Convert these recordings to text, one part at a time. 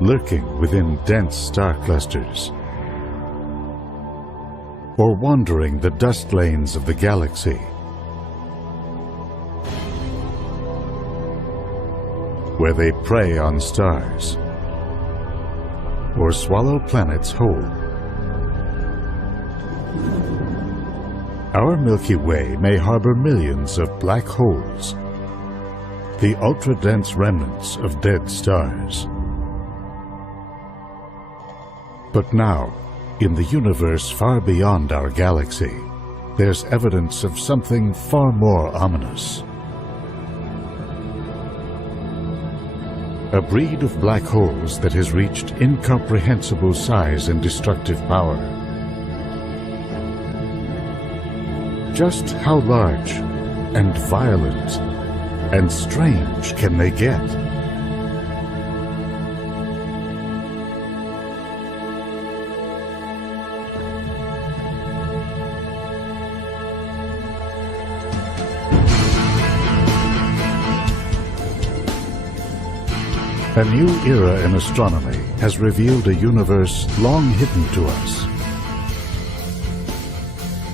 lurking within dense star clusters, or wandering the dust lanes of the galaxy. Where they prey on stars or swallow planets whole. Our Milky Way may harbor millions of black holes, the ultra-dense remnants of dead stars. But now, in the universe far beyond our galaxy, there's evidence of something far more ominous. A breed of black holes that has reached incomprehensible size and destructive power. Just how large and violent and strange can they get? A new era in astronomy has revealed a universe long hidden to us.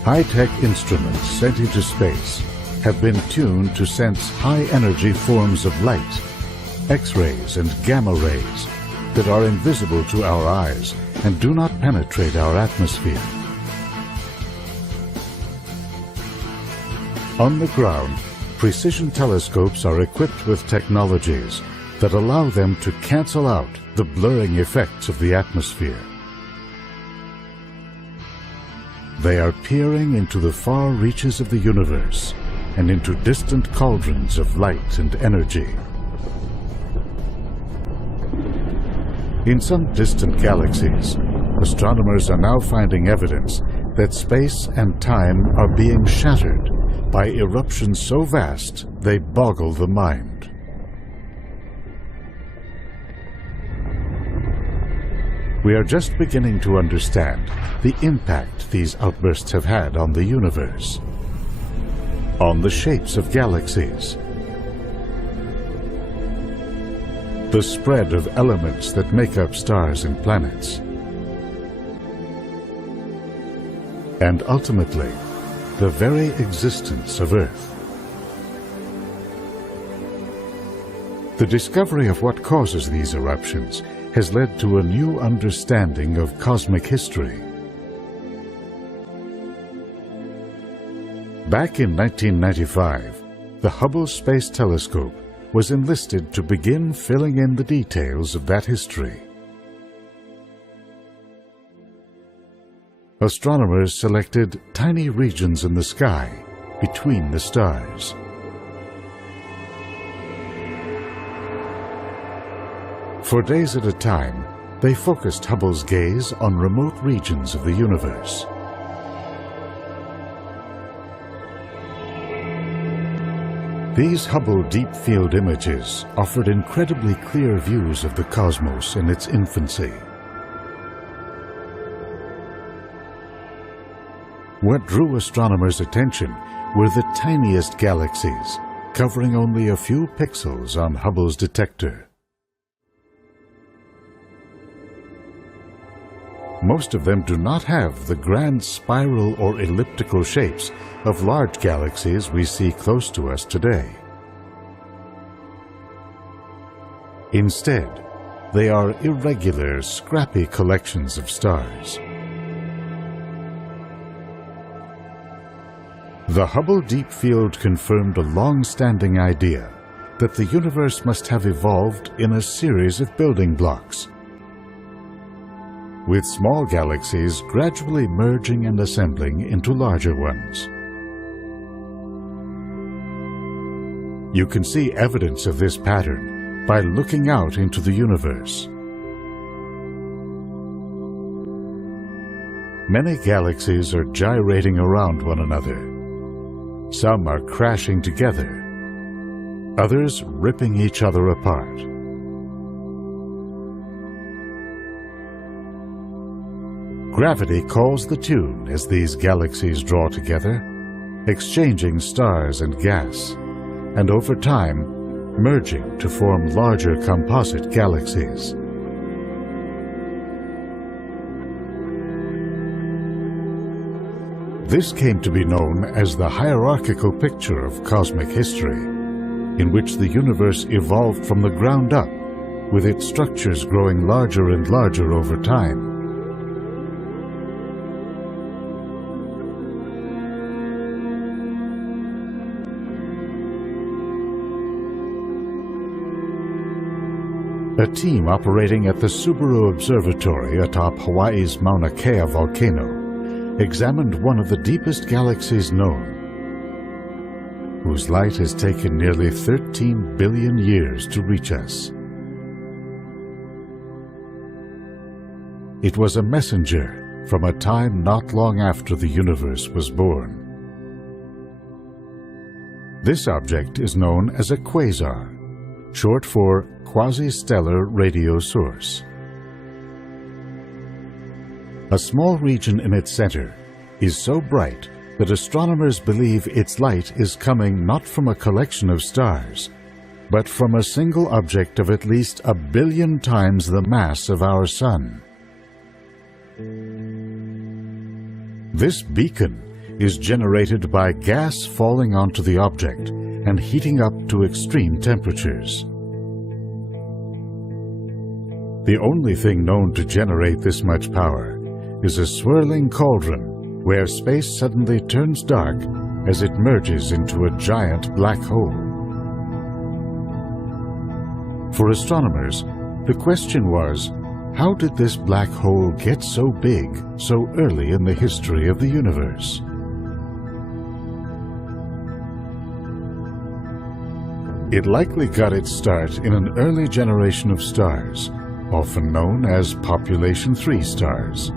High-tech instruments sent into space have been tuned to sense high-energy forms of light, X-rays and gamma rays that are invisible to our eyes and do not penetrate our atmosphere. On the ground, precision telescopes are equipped with technologies that allow them to cancel out the blurring effects of the atmosphere. They are peering into the far reaches of the universe and into distant cauldrons of light and energy. In some distant galaxies, astronomers are now finding evidence that space and time are being shattered by eruptions so vast they boggle the mind. We are just beginning to understand the impact these outbursts have had on the universe, on the shapes of galaxies, the spread of elements that make up stars and planets, and ultimately, the very existence of Earth. The discovery of what causes these eruptions has led to a new understanding of cosmic history. Back in 1995, the Hubble Space Telescope was enlisted to begin filling in the details of that history. Astronomers selected tiny regions in the sky between the stars. For days at a time, they focused Hubble's gaze on remote regions of the universe. These Hubble Deep Field images offered incredibly clear views of the cosmos in its infancy. What drew astronomers' attention were the tiniest galaxies, covering only a few pixels on Hubble's detector. Most of them do not have the grand spiral or elliptical shapes of large galaxies we see close to us today. Instead, they are irregular, scrappy collections of stars. The Hubble Deep Field confirmed a long-standing idea that the universe must have evolved in a series of building blocks, with small galaxies gradually merging and assembling into larger ones. You can see evidence of this pattern by looking out into the universe. Many galaxies are gyrating around one another. Some are crashing together, others ripping each other apart. Gravity calls the tune as these galaxies draw together, exchanging stars and gas, and over time, merging to form larger composite galaxies. This came to be known as the hierarchical picture of cosmic history, in which the universe evolved from the ground up, with its structures growing larger and larger over time. A team operating at the Subaru Observatory atop Hawaii's Mauna Kea volcano examined one of the deepest galaxies known, whose light has taken nearly 13 billion years to reach us. It was a messenger from a time not long after the universe was born. This object is known as a quasar, short for quasi-stellar radio source. A small region in its center is so bright that astronomers believe its light is coming not from a collection of stars, but from a single object of at least 1 billion times the mass of our Sun. This beacon is generated by gas falling onto the object and heating up to extreme temperatures. The only thing known to generate this much power is a swirling cauldron where space suddenly turns dark as it merges into a giant black hole. For astronomers, the question was, how did this black hole get so big so early in the history of the universe? It likely got its start in an early generation of stars, often known as population 3 stars.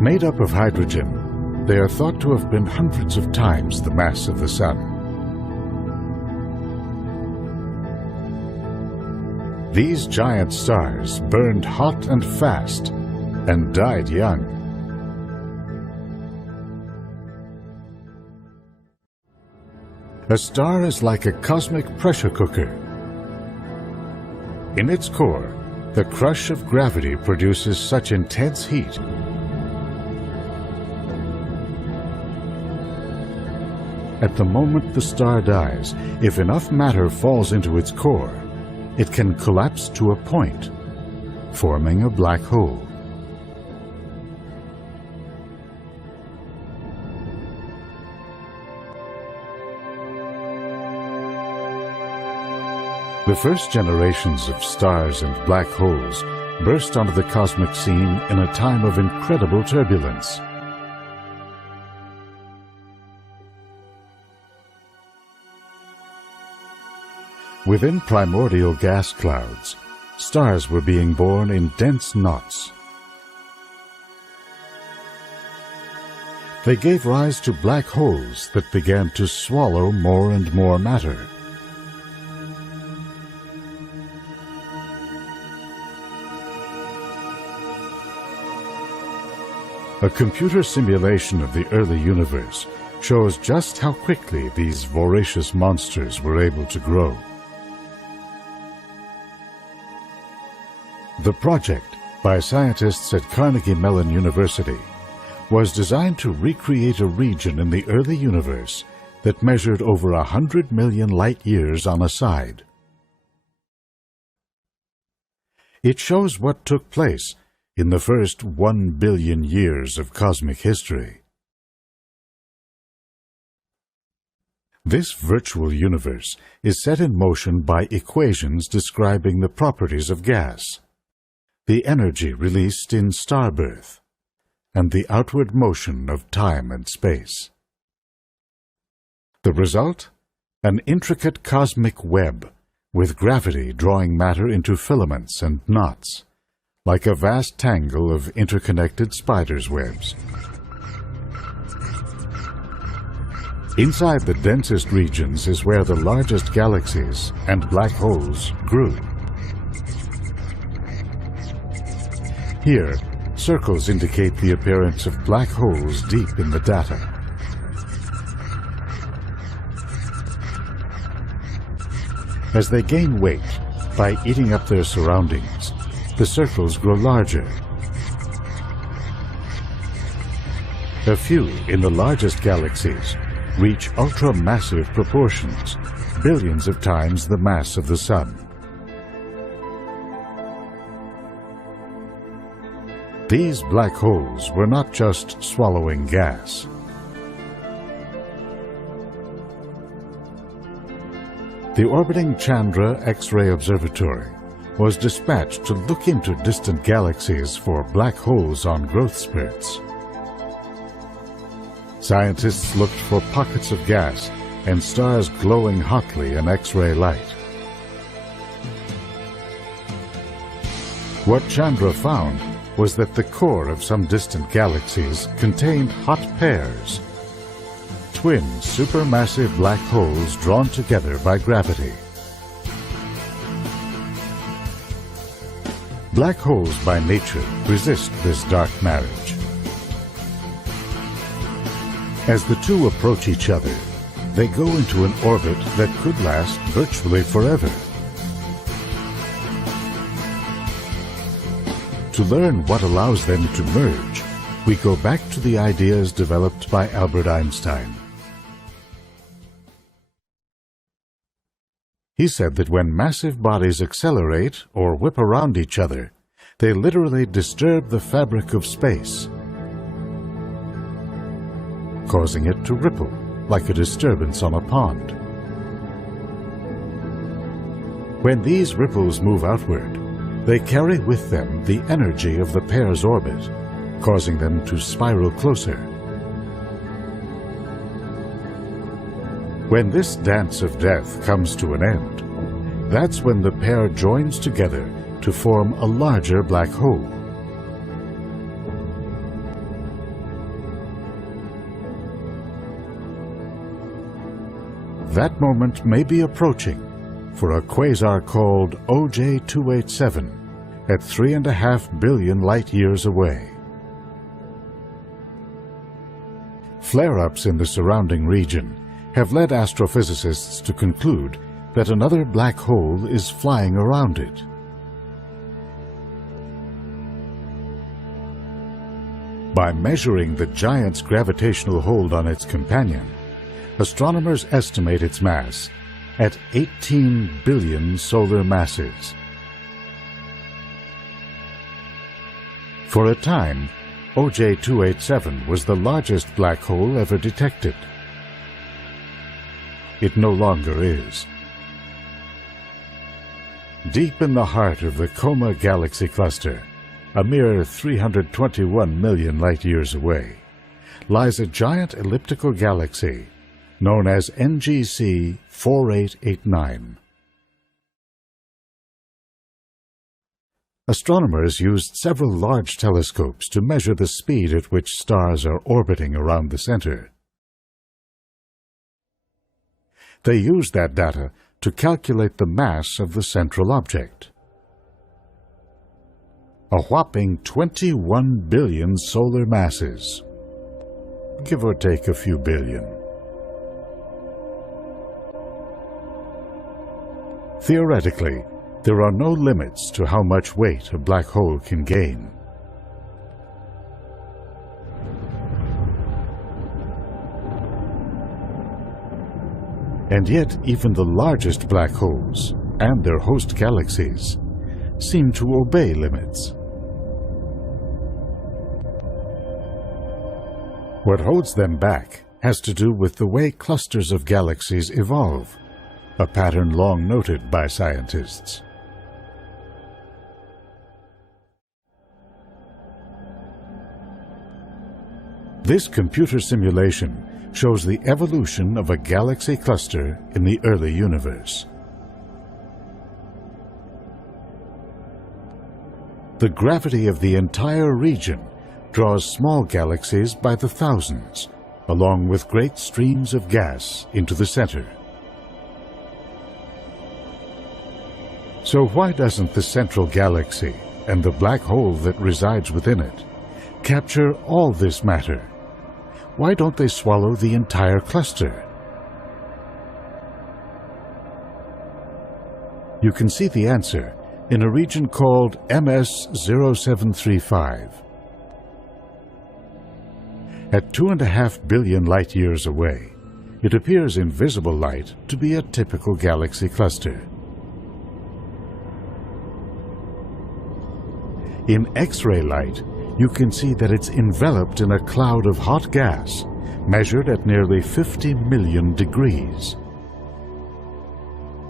Made up of hydrogen, they are thought to have been hundreds of times the mass of the Sun. These giant stars burned hot and fast and died young. A star is like a cosmic pressure cooker. In its core, the crush of gravity produces such intense heat at the moment the star dies, if enough matter falls into its core, it can collapse to a point, forming a black hole. The first generations of stars and black holes burst onto the cosmic scene in a time of incredible turbulence. Within primordial gas clouds, stars were being born in dense knots. They gave rise to black holes that began to swallow more and more matter. A computer simulation of the early universe shows just how quickly these voracious monsters were able to grow. The project, by scientists at Carnegie Mellon University, was designed to recreate a region in the early universe that measured over 100 million light-years on a side. It shows what took place in the first 1 billion years of cosmic history. This virtual universe is set in motion by equations describing the properties of gas, the energy released in starbirth, and the outward motion of time and space. The result? An intricate cosmic web, with gravity drawing matter into filaments and knots, like a vast tangle of interconnected spiders' webs. Inside the densest regions is where the largest galaxies and black holes grew. Here, circles indicate the appearance of black holes deep in the data. As they gain weight by eating up their surroundings, the circles grow larger, A few in the largest galaxies reach ultra-massive proportions, billions of times the mass of the Sun. These black holes were not just swallowing gas. The orbiting Chandra X-ray Observatory was dispatched to look into distant galaxies for black holes on growth spurts. Scientists looked for pockets of gas and stars glowing hotly in X-ray light. What Chandra found was that the core of some distant galaxies contained hot pairs, twin supermassive black holes drawn together by gravity. Black holes by nature resist this dark marriage. As the two approach each other, they go into an orbit that could last virtually forever. To learn what allows them to merge, we go back to the ideas developed by Albert Einstein. He said that when massive bodies accelerate or whip around each other, they literally disturb the fabric of space, causing it to ripple like a disturbance on a pond. When these ripples move outward, they carry with them the energy of the pair's orbit, causing them to spiral closer. When this dance of death comes to an end, that's when the pair joins together to form a larger black hole. That moment may be approaching for a quasar called OJ-287 at 3.5 billion light-years away. Flare-ups in the surrounding region have led astrophysicists to conclude that another black hole is flying around it. By measuring the giant's gravitational hold on its companion, astronomers estimate its mass at 18 billion solar masses. For a time, OJ-287 was the largest black hole ever detected. It no longer is. Deep in the heart of the Coma Galaxy Cluster, a mere 321 million light-years away, lies a giant elliptical galaxy known as NGC 4889. Astronomers used several large telescopes to measure the speed at which stars are orbiting around the center. They used that data to calculate the mass of the central object. A whopping 21 billion solar masses, give or take a few billion. Theoretically, there are no limits to how much weight a black hole can gain. And yet, even the largest black holes and their host galaxies seem to obey limits. What holds them back has to do with the way clusters of galaxies evolve, a pattern long noted by scientists. This computer simulation shows the evolution of a galaxy cluster in the early universe. The gravity of the entire region draws small galaxies by the thousands, along with great streams of gas into the center. So why doesn't the central galaxy and the black hole that resides within it capture all this matter? Why don't they swallow the entire cluster? You can see the answer in a region called MS-0735. At 2.5 billion light-years away, it appears in visible light to be a typical galaxy cluster. In X-ray light, you can see that it's enveloped in a cloud of hot gas, measured at nearly 50 million degrees.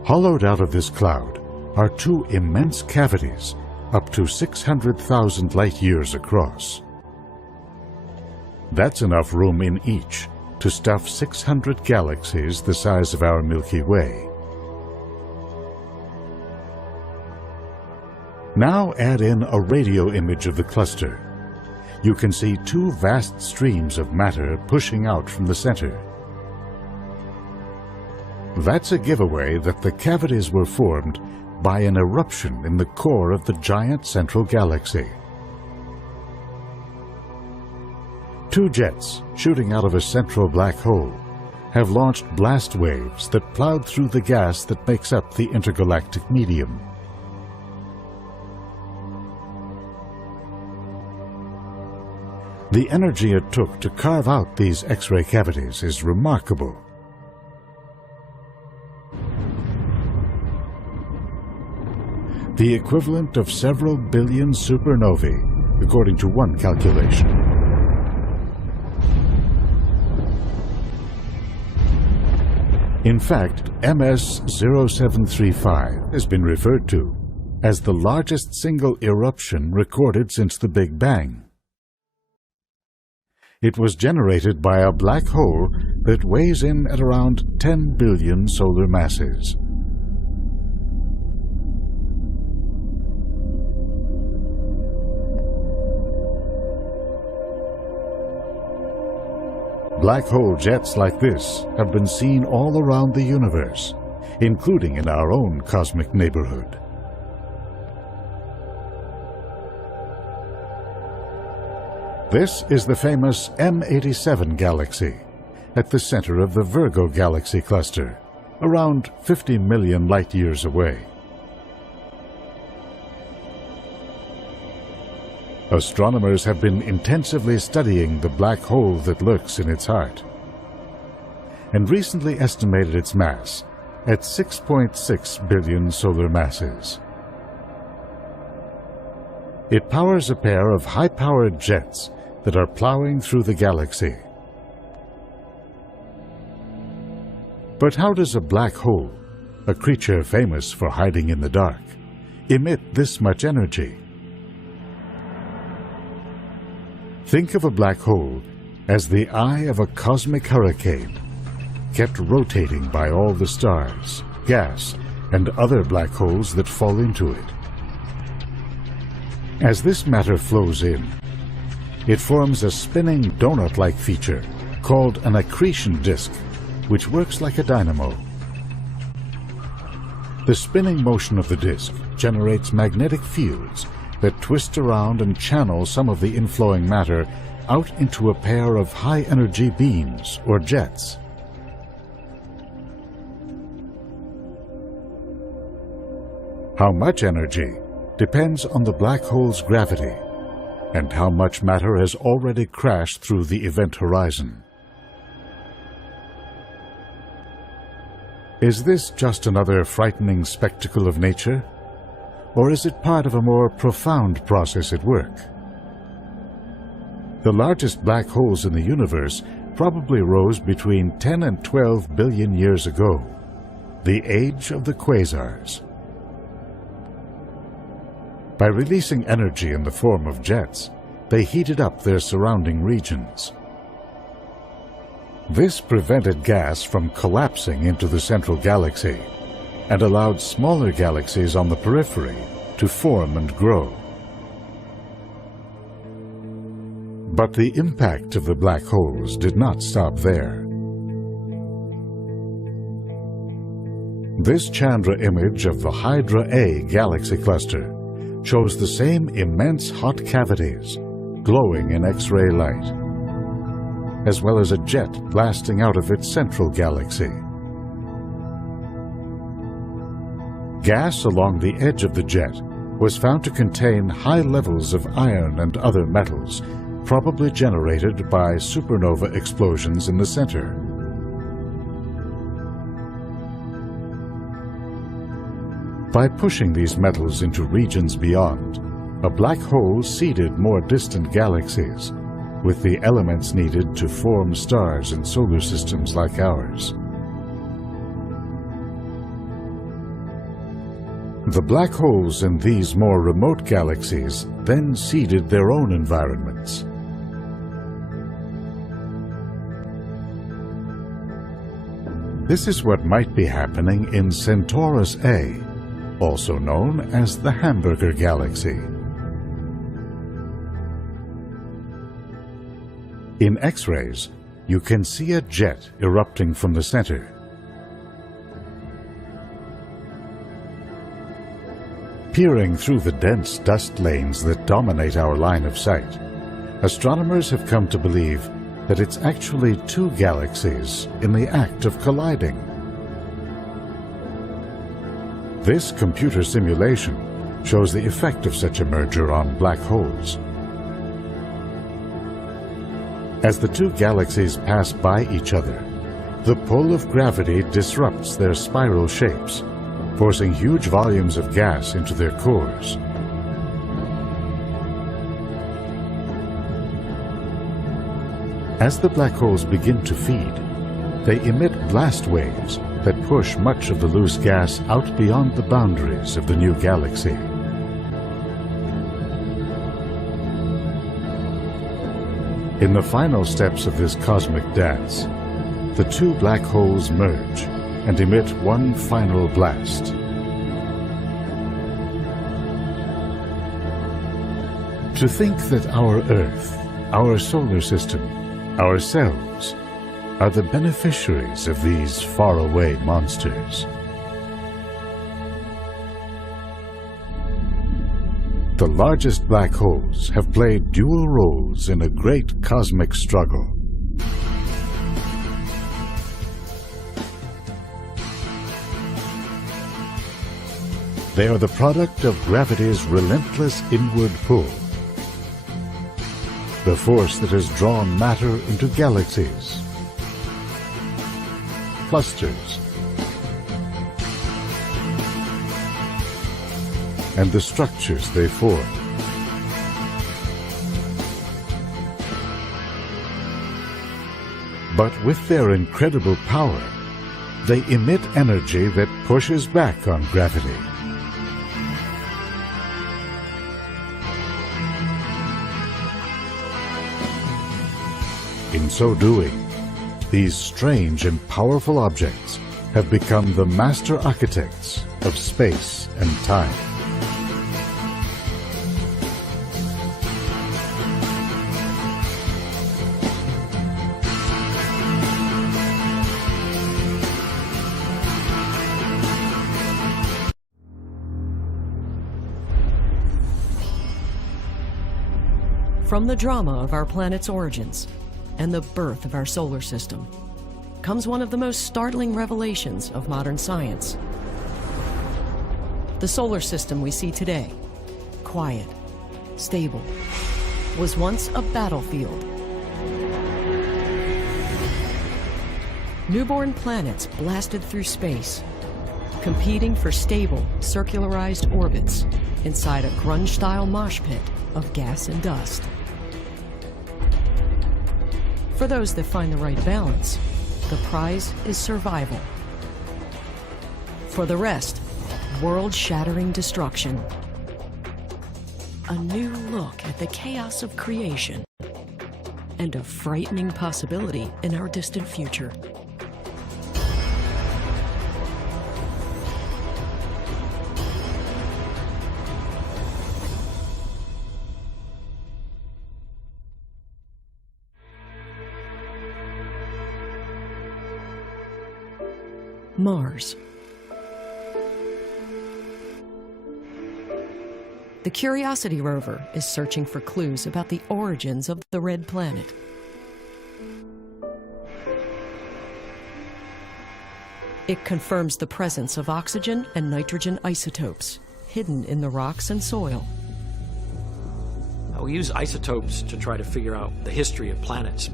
Hollowed out of this cloud are two immense cavities, up to 600,000 light-years across. That's enough room in each to stuff 600 galaxies the size of our Milky Way. Now add in a radio image of the cluster. You can see two vast streams of matter pushing out from the center. That's a giveaway that the cavities were formed by an eruption in the core of the giant central galaxy. Two jets shooting out of a central black hole have launched blast waves that plowed through the gas that makes up the intergalactic medium. The energy it took to carve out these X-ray cavities is remarkable. The equivalent of several billion supernovae, according to one calculation. In fact, MS-0735 has been referred to as the largest single eruption recorded since the Big Bang. It was generated by a black hole that weighs in at around 10 billion solar masses. Black hole jets like this have been seen all around the universe, including in our own cosmic neighborhood. This is the famous M87 galaxy, at the center of the Virgo galaxy cluster, around 50 million light-years away. Astronomers have been intensively studying the black hole that lurks in its heart, and recently estimated its mass at 6.6 billion solar masses. It powers a pair of high-powered jets that are plowing through the galaxy. But how does a black hole, a creature famous for hiding in the dark, emit this much energy? Think of a black hole as the eye of a cosmic hurricane, kept rotating by all the stars, gas, and other black holes that fall into it. As this matter flows in, it forms a spinning donut-like feature called an accretion disk, which works like a dynamo. The spinning motion of the disk generates magnetic fields that twist around and channel some of the inflowing matter out into a pair of high-energy beams, or jets. How much energy depends on the black hole's gravity and how much matter has already crashed through the event horizon. Is this just another frightening spectacle of nature, or is it part of a more profound process at work? The largest black holes in the universe probably rose between 10 and 12 billion years ago, the age of the quasars. By releasing energy in the form of jets, they heated up their surrounding regions. This prevented gas from collapsing into the central galaxy and allowed smaller galaxies on the periphery to form and grow. But the impact of the black holes did not stop there. This Chandra image of the Hydra A galaxy cluster shows the same immense hot cavities glowing in X-ray light, as well as a jet blasting out of its central galaxy. Gas along the edge of the jet was found to contain high levels of iron and other metals probably generated by supernova explosions in the center. By pushing these metals into regions beyond, a black hole seeded more distant galaxies with the elements needed to form stars in solar systems like ours. The black holes in these more remote galaxies then seeded their own environments. This is what might be happening in Centaurus A, also known as the Hamburger Galaxy. In X-rays, you can see a jet erupting from the center. Peering through the dense dust lanes that dominate our line of sight, astronomers have come to believe that it's actually two galaxies in the act of colliding. This computer simulation shows the effect of such a merger on black holes. As the two galaxies pass by each other, the pull of gravity disrupts their spiral shapes, forcing huge volumes of gas into their cores. As the black holes begin to feed, they emit blast waves that push much of the loose gas out beyond the boundaries of the new galaxy. In the final steps of this cosmic dance, the two black holes merge and emit one final blast. To think that our Earth, our solar system, ourselves, are the beneficiaries of these faraway monsters. The largest black holes have played dual roles in a great cosmic struggle. They are the product of gravity's relentless inward pull, the force that has drawn matter into galaxies, clusters, and the structures they form. But with their incredible power, they emit energy that pushes back on gravity. In so doing, these strange and powerful objects have become the master architects of space and time. From the drama of our planet's origins and the birth of our solar system comes one of the most startling revelations of modern science. The solar system we see today, quiet, stable, was once a battlefield. Newborn planets blasted through space, competing for stable, circularized orbits inside a grunge-style mosh pit of gas and dust. For those that find the right balance, the prize is survival. For the rest, world-shattering destruction. A new look at the chaos of creation and a frightening possibility in our distant future. Mars. The Curiosity rover is searching for clues about the origins of the red planet. It confirms the presence of oxygen and nitrogen isotopes hidden in the rocks and soil. We use isotopes to try to figure out the history of planets,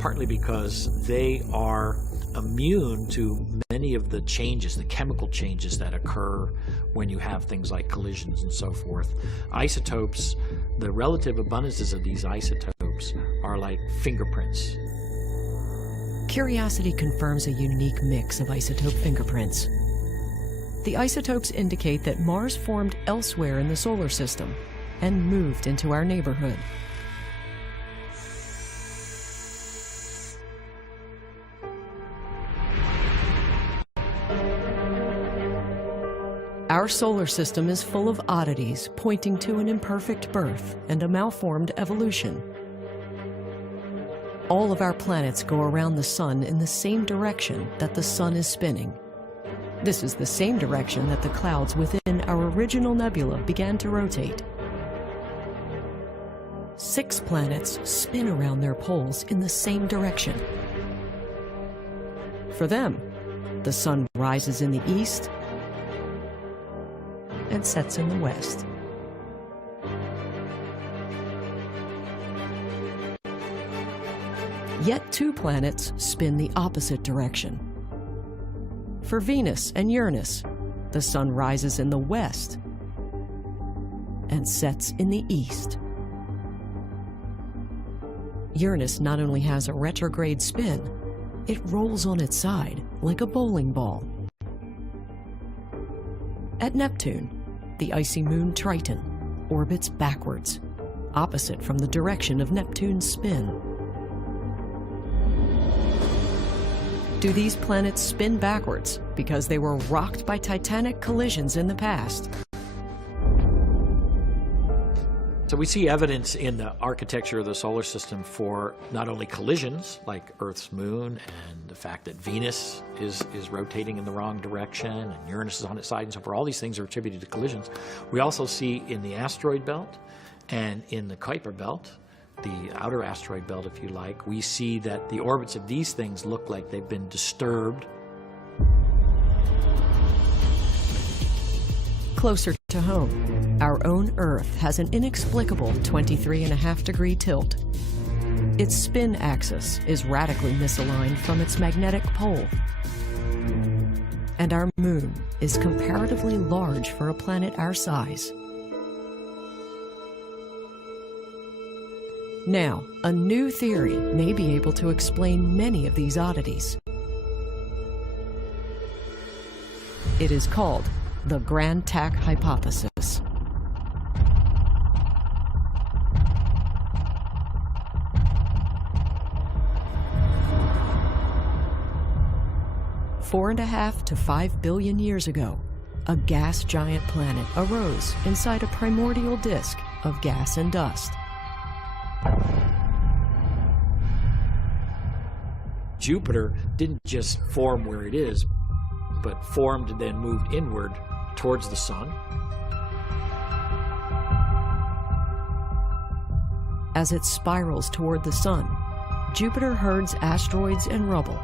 partly because they are immune to many of the changes, the chemical changes that occur when you have things like collisions and so forth. Isotopes, the relative abundances of these isotopes are like fingerprints. Curiosity confirms a unique mix of isotope fingerprints. The isotopes indicate that Mars formed elsewhere in the solar system and moved into our neighborhood. Our solar system is full of oddities pointing to an imperfect birth and a malformed evolution. All of our planets go around the Sun in the same direction that the Sun is spinning. This is the same direction that the clouds within our original nebula began to rotate. 6 planets spin around their poles in the same direction. For them, the Sun rises in the east and sets in the west. Yet 2 planets spin the opposite direction. For Venus and Uranus, the Sun rises in the west and sets in the east. Uranus not only has a retrograde spin, it rolls on its side like a bowling ball. At Neptune, the icy moon Triton orbits backwards, opposite from the direction of Neptune's spin. Do these planets spin backwards because they were rocked by titanic collisions in the past? So we see evidence in the architecture of the solar system for not only collisions like Earth's moon and the fact that Venus is rotating in the wrong direction and Uranus is on its side and so forth. All these things are attributed to collisions. We also see in the asteroid belt and in the Kuiper belt, the outer asteroid belt if you like, we see that the orbits of these things look like they've been disturbed. Closer to home, our own Earth has an inexplicable 23.5-degree tilt. Its spin axis is radically misaligned from its magnetic pole. And our moon is comparatively large for a planet our size. Now, a new theory may be able to explain many of these oddities. It is called the Grand Tack hypothesis. Four and a half to 5 billion years ago, a gas giant planet arose inside a primordial disk of gas and dust. Jupiter didn't just form where it is, but formed and then moved inward towards the Sun. As it spirals toward the Sun, Jupiter herds asteroids and rubble.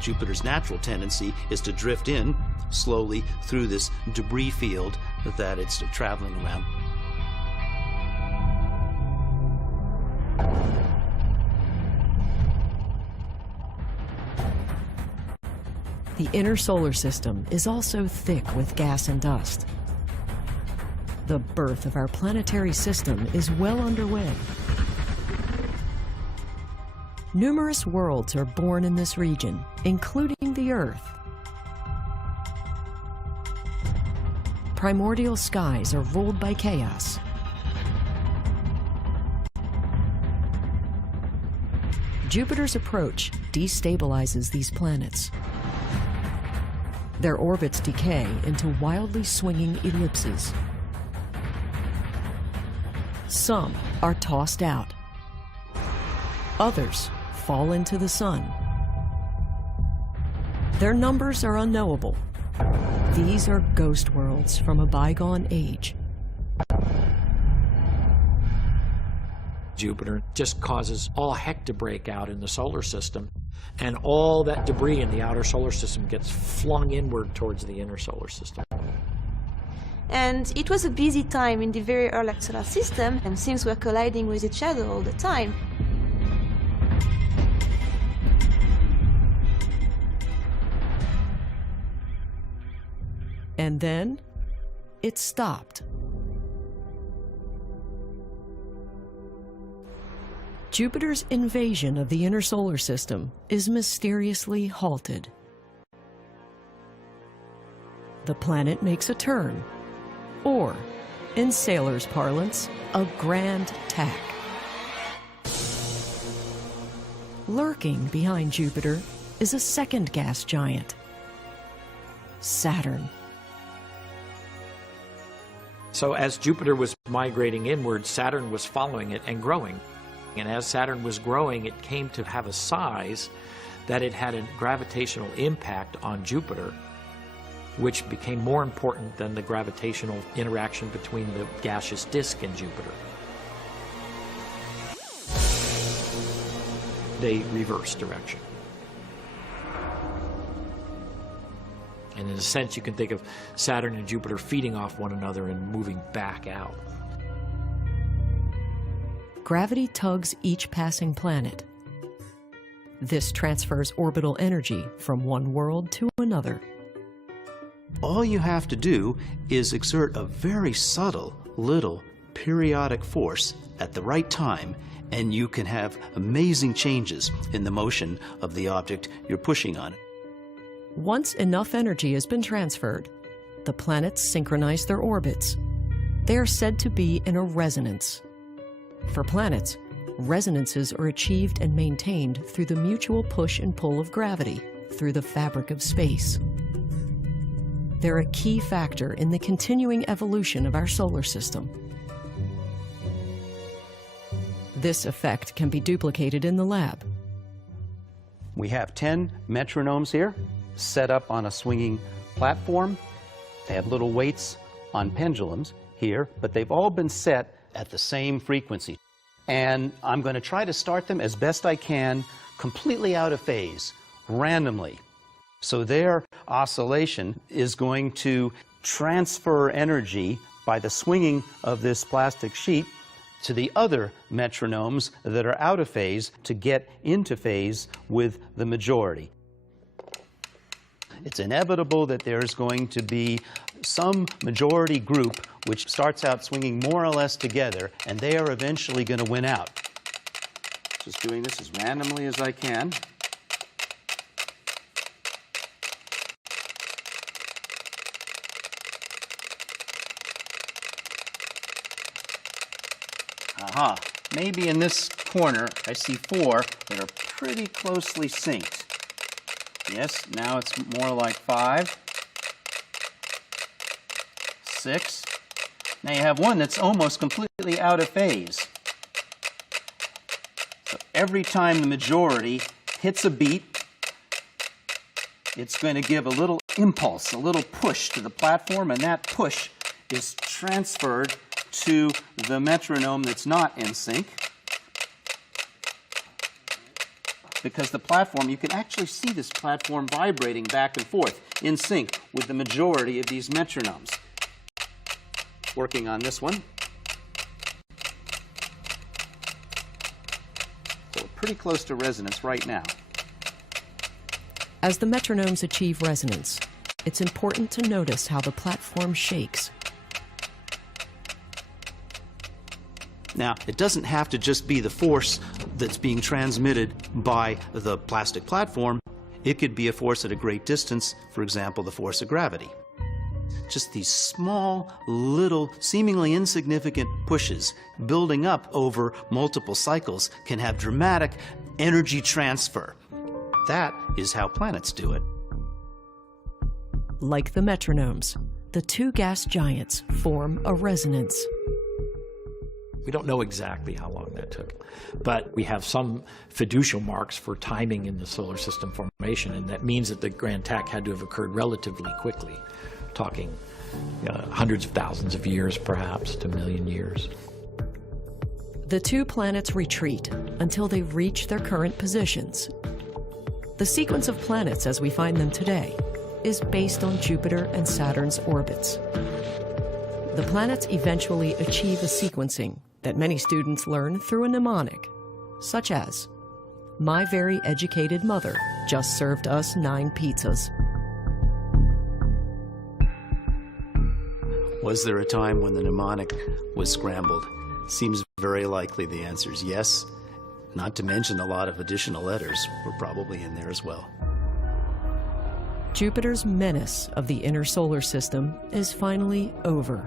Jupiter's natural tendency is to drift in slowly through this debris field that it's traveling around. The inner solar system is also thick with gas and dust. The birth of our planetary system is well underway. Numerous worlds are born in this region, including the Earth. Primordial skies are ruled by chaos. Jupiter's approach destabilizes these planets. Their orbits decay into wildly swinging ellipses. Some are tossed out. Others fall into the Sun. Their numbers are unknowable. These are ghost worlds from a bygone age. Jupiter just causes all heck to break out in the solar system. And all that debris in the outer solar system gets flung inward towards the inner solar system. And it was a busy time in the very early solar system, and things were colliding with each other all the time. And then it stopped. Jupiter's invasion of the inner solar system is mysteriously halted. The planet makes a turn, or, in sailors' parlance, a grand tack. Lurking behind Jupiter is a second gas giant, Saturn. So as Jupiter was migrating inward, Saturn was following it and growing. And as Saturn was growing, it came to have a size that it had a gravitational impact on Jupiter, which became more important than the gravitational interaction between the gaseous disk and Jupiter. They reverse direction. And in a sense, you can think of Saturn and Jupiter feeding off one another and moving back out. Gravity tugs each passing planet. This transfers orbital energy from one world to another. All you have to do is exert a very subtle little periodic force at the right time, and you can have amazing changes in the motion of the object you're pushing on. Once enough energy has been transferred, the planets synchronize their orbits. They are said to be in a resonance. For planets, resonances are achieved and maintained through the mutual push and pull of gravity through the fabric of space. They're a key factor in the continuing evolution of our solar system. This effect can be duplicated in the lab. We have 10 metronomes here set up on a swinging platform. They have little weights on pendulums here, but they've all been set at the same frequency. And I'm going to try to start them as best I can, completely out of phase, randomly. So their oscillation is going to transfer energy by the swinging of this plastic sheet to the other metronomes that are out of phase to get into phase with the majority. It's inevitable that there's going to be some majority group which starts out swinging more or less together, and they are eventually going to win out. Just doing this as randomly as I can. Aha, maybe in this corner I see 4 that are pretty closely synced. Yes, now it's more like 5, 6. Now you have one that's almost completely out of phase. So every time the majority hits a beat, it's going to give a little impulse, a little push to the platform, and that push is transferred to the metronome that's not in sync. Because the platform, you can actually see this platform vibrating back and forth in sync with the majority of these metronomes. Working on this one. So we're pretty close to resonance right now. As the metronomes achieve resonance, it's important to notice how the platform shakes. Now, it doesn't have to just be the force that's being transmitted by the plastic platform. It could be a force at a great distance, for example, the force of gravity. Just these small, little, seemingly insignificant pushes building up over multiple cycles can have dramatic energy transfer. That is how planets do it. Like the metronomes, the two gas giants form a resonance. We don't know exactly how long that took, but we have some fiducial marks for timing in the solar system formation, and that means that the grand tack had to have occurred relatively quickly, talking hundreds of thousands of years, perhaps, to a million years. The two planets retreat until they reach their current positions. The sequence of planets as we find them today is based on Jupiter and Saturn's orbits. The planets eventually achieve a sequencing that many students learn through a mnemonic, such as, "My very educated mother just served us 9 pizzas." Was there a time when the mnemonic was scrambled? Seems very likely the answer is yes, not to mention a lot of additional letters were probably in there as well. Jupiter's menace of the inner solar system is finally over.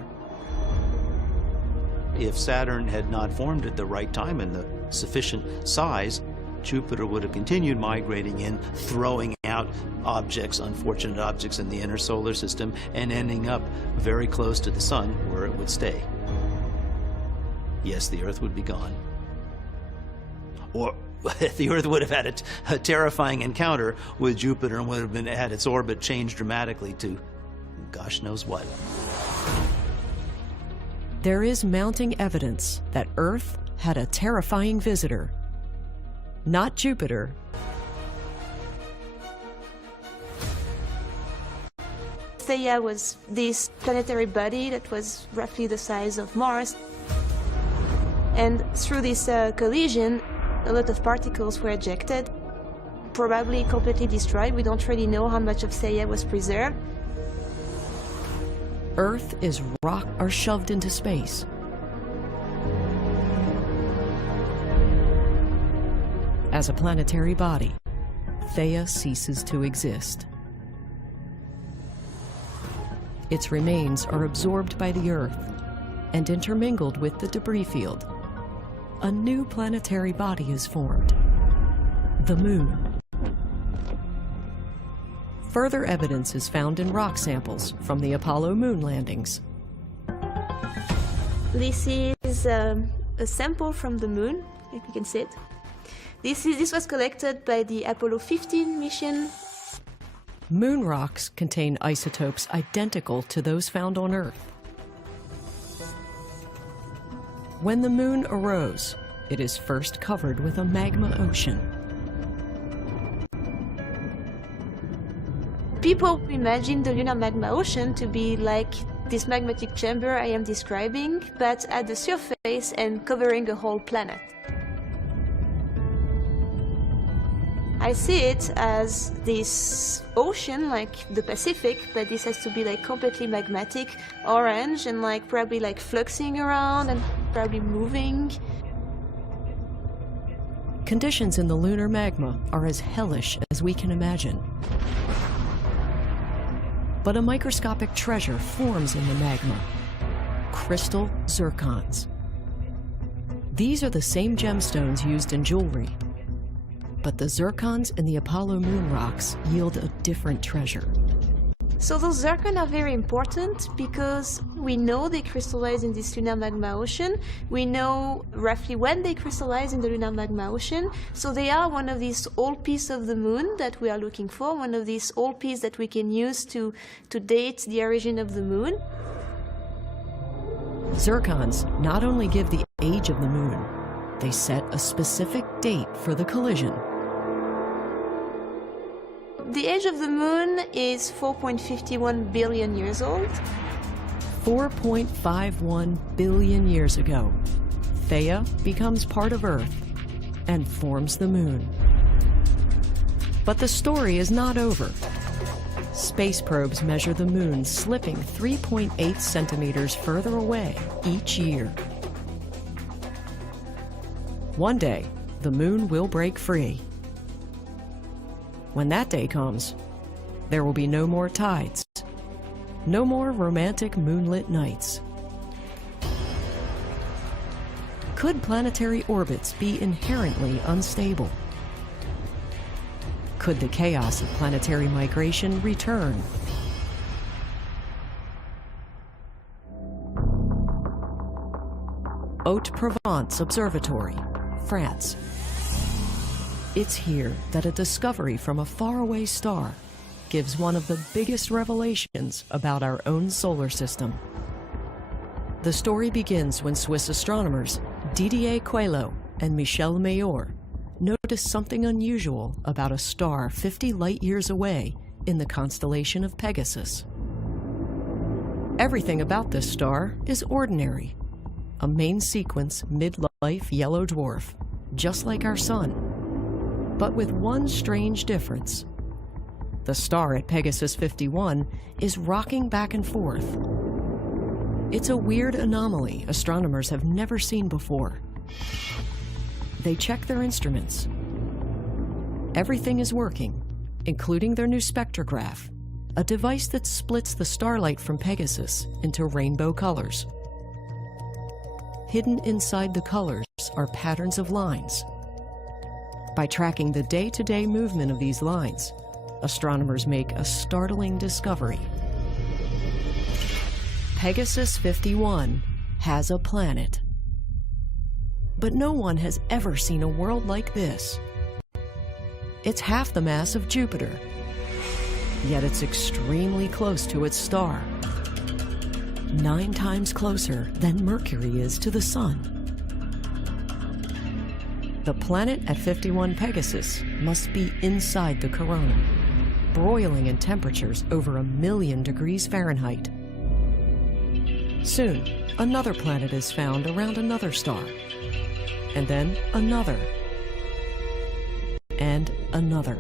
If Saturn had not formed at the right time and the sufficient size, Jupiter would have continued migrating in, throwing out objects, unfortunate objects in the inner solar system, and ending up very close to the Sun, where it would stay. Yes, the Earth would be gone. Or the Earth would have had a terrifying encounter with Jupiter and would have had its orbit changed dramatically to gosh knows what. There is mounting evidence that Earth had a terrifying visitor. Not Jupiter. Theia was this planetary body that was roughly the size of Mars. And through this collision, a lot of particles were ejected, probably completely destroyed. We don't really know how much of Theia was preserved. Earth is rock or shoved into space. As a planetary body, Theia ceases to exist. Its remains are absorbed by the Earth and intermingled with the debris field. A new planetary body is formed, the Moon. Further evidence is found in rock samples from the Apollo moon landings. This is a sample from the Moon, if you can see it. This was collected by the Apollo 15 mission. Moon rocks contain isotopes identical to those found on Earth. When the Moon arose, it is first covered with a magma ocean. People imagine the lunar magma ocean to be like this magmatic chamber I am describing, but at the surface and covering a whole planet. I see it as this ocean, like the Pacific, but this has to be like completely magmatic, orange, and like probably like fluxing around and probably moving. Conditions in the lunar magma are as hellish as we can imagine. But a microscopic treasure forms in the magma: crystal zircons. These are the same gemstones used in jewelry. But the zircons in the Apollo moon rocks yield a different treasure. So those zircon are very important because we know they crystallize in this lunar magma ocean. We know roughly when they crystallize in the lunar magma ocean. So they are one of these old pieces of the moon that we are looking for, one of these old pieces that we can use to date the origin of the moon. Zircons not only give the age of the moon, they set a specific date for the collision. The age of the moon is 4.51 billion years old. 4.51 billion years ago, Theia becomes part of Earth and forms the moon. But the story is not over. Space probes measure the moon slipping 3.8 centimeters further away each year. One day, the moon will break free. When that day comes, there will be no more tides, no more romantic moonlit nights. Could planetary orbits be inherently unstable? Could the chaos of planetary migration return? Haute-Provence Observatory, France. It's here that a discovery from a faraway star gives one of the biggest revelations about our own solar system. The story begins when Swiss astronomers Didier Queloz and Michel Mayor noticed something unusual about a star 50 light-years away in the constellation of Pegasus. Everything about this star is ordinary, a main-sequence mid-life yellow dwarf, just like our Sun, but with one strange difference. The star at Pegasus 51 is rocking back and forth. It's a weird anomaly astronomers have never seen before. They check their instruments. Everything is working, including their new spectrograph, a device that splits the starlight from Pegasus into rainbow colors. Hidden inside the colors are patterns of lines. By tracking the day-to-day movement of these lines, astronomers make a startling discovery. Pegasus 51 has a planet. But no one has ever seen a world like this. It's half the mass of Jupiter, yet it's extremely close to its star. 9 times closer than Mercury is to the Sun. The planet at 51 Pegasus must be inside the corona, broiling in temperatures over 1,000,000 degrees Fahrenheit. Soon, another planet is found around another star, and then another, and another.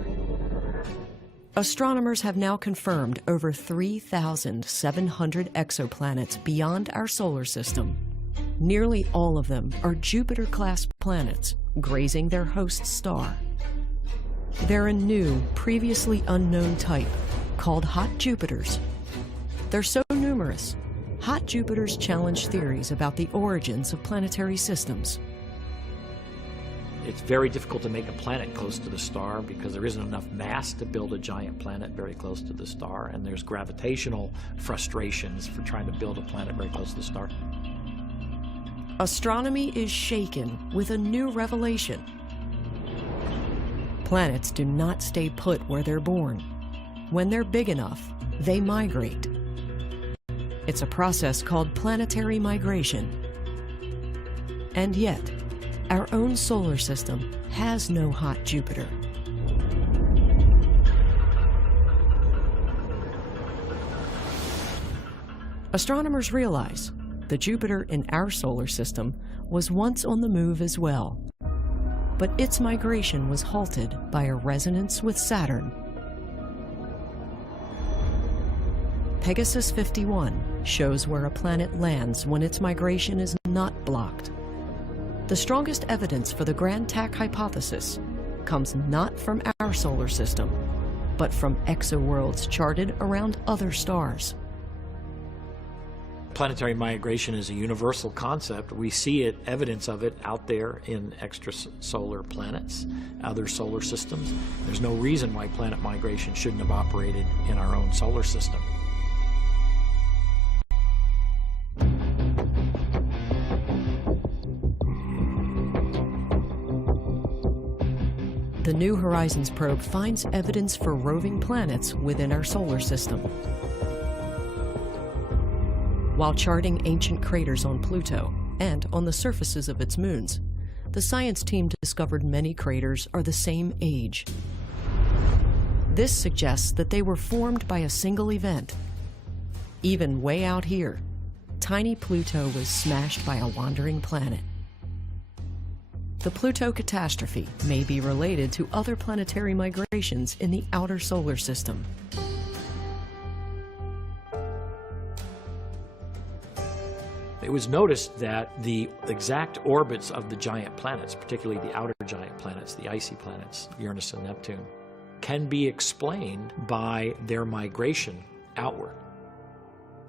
Astronomers have now confirmed over 3,700 exoplanets beyond our solar system. Nearly all of them are Jupiter-class planets grazing their host star. They're a new, previously unknown type called hot Jupiters. They're so numerous, hot Jupiters challenge theories about the origins of planetary systems. It's very difficult to make a planet close to the star because there isn't enough mass to build a giant planet very close to the star, and there's gravitational frustrations for trying to build a planet very close to the star. Astronomy is shaken with a new revelation. Planets do not stay put where they're born. When they're big enough, they migrate. It's a process called planetary migration. And yet, our own solar system has no hot Jupiter. Astronomers realize the Jupiter in our solar system was once on the move as well, but its migration was halted by a resonance with Saturn. Pegasus 51 shows where a planet lands when its migration is not blocked. The strongest evidence for the Grand Tack hypothesis comes not from our solar system, but from exoworlds charted around other stars. Planetary migration is a universal concept. We see it, evidence of it, out there in extrasolar planets, other solar systems. There's no reason why planet migration shouldn't have operated in our own solar system. The New Horizons probe finds evidence for roving planets within our solar system. While charting ancient craters on Pluto and on the surfaces of its moons, the science team discovered many craters are the same age. This suggests that they were formed by a single event. Even way out here, tiny Pluto was smashed by a wandering planet. The Pluto catastrophe may be related to other planetary migrations in the outer solar system. It was noticed that the exact orbits of the giant planets, particularly the outer giant planets, the icy planets, Uranus and Neptune, can be explained by their migration outward.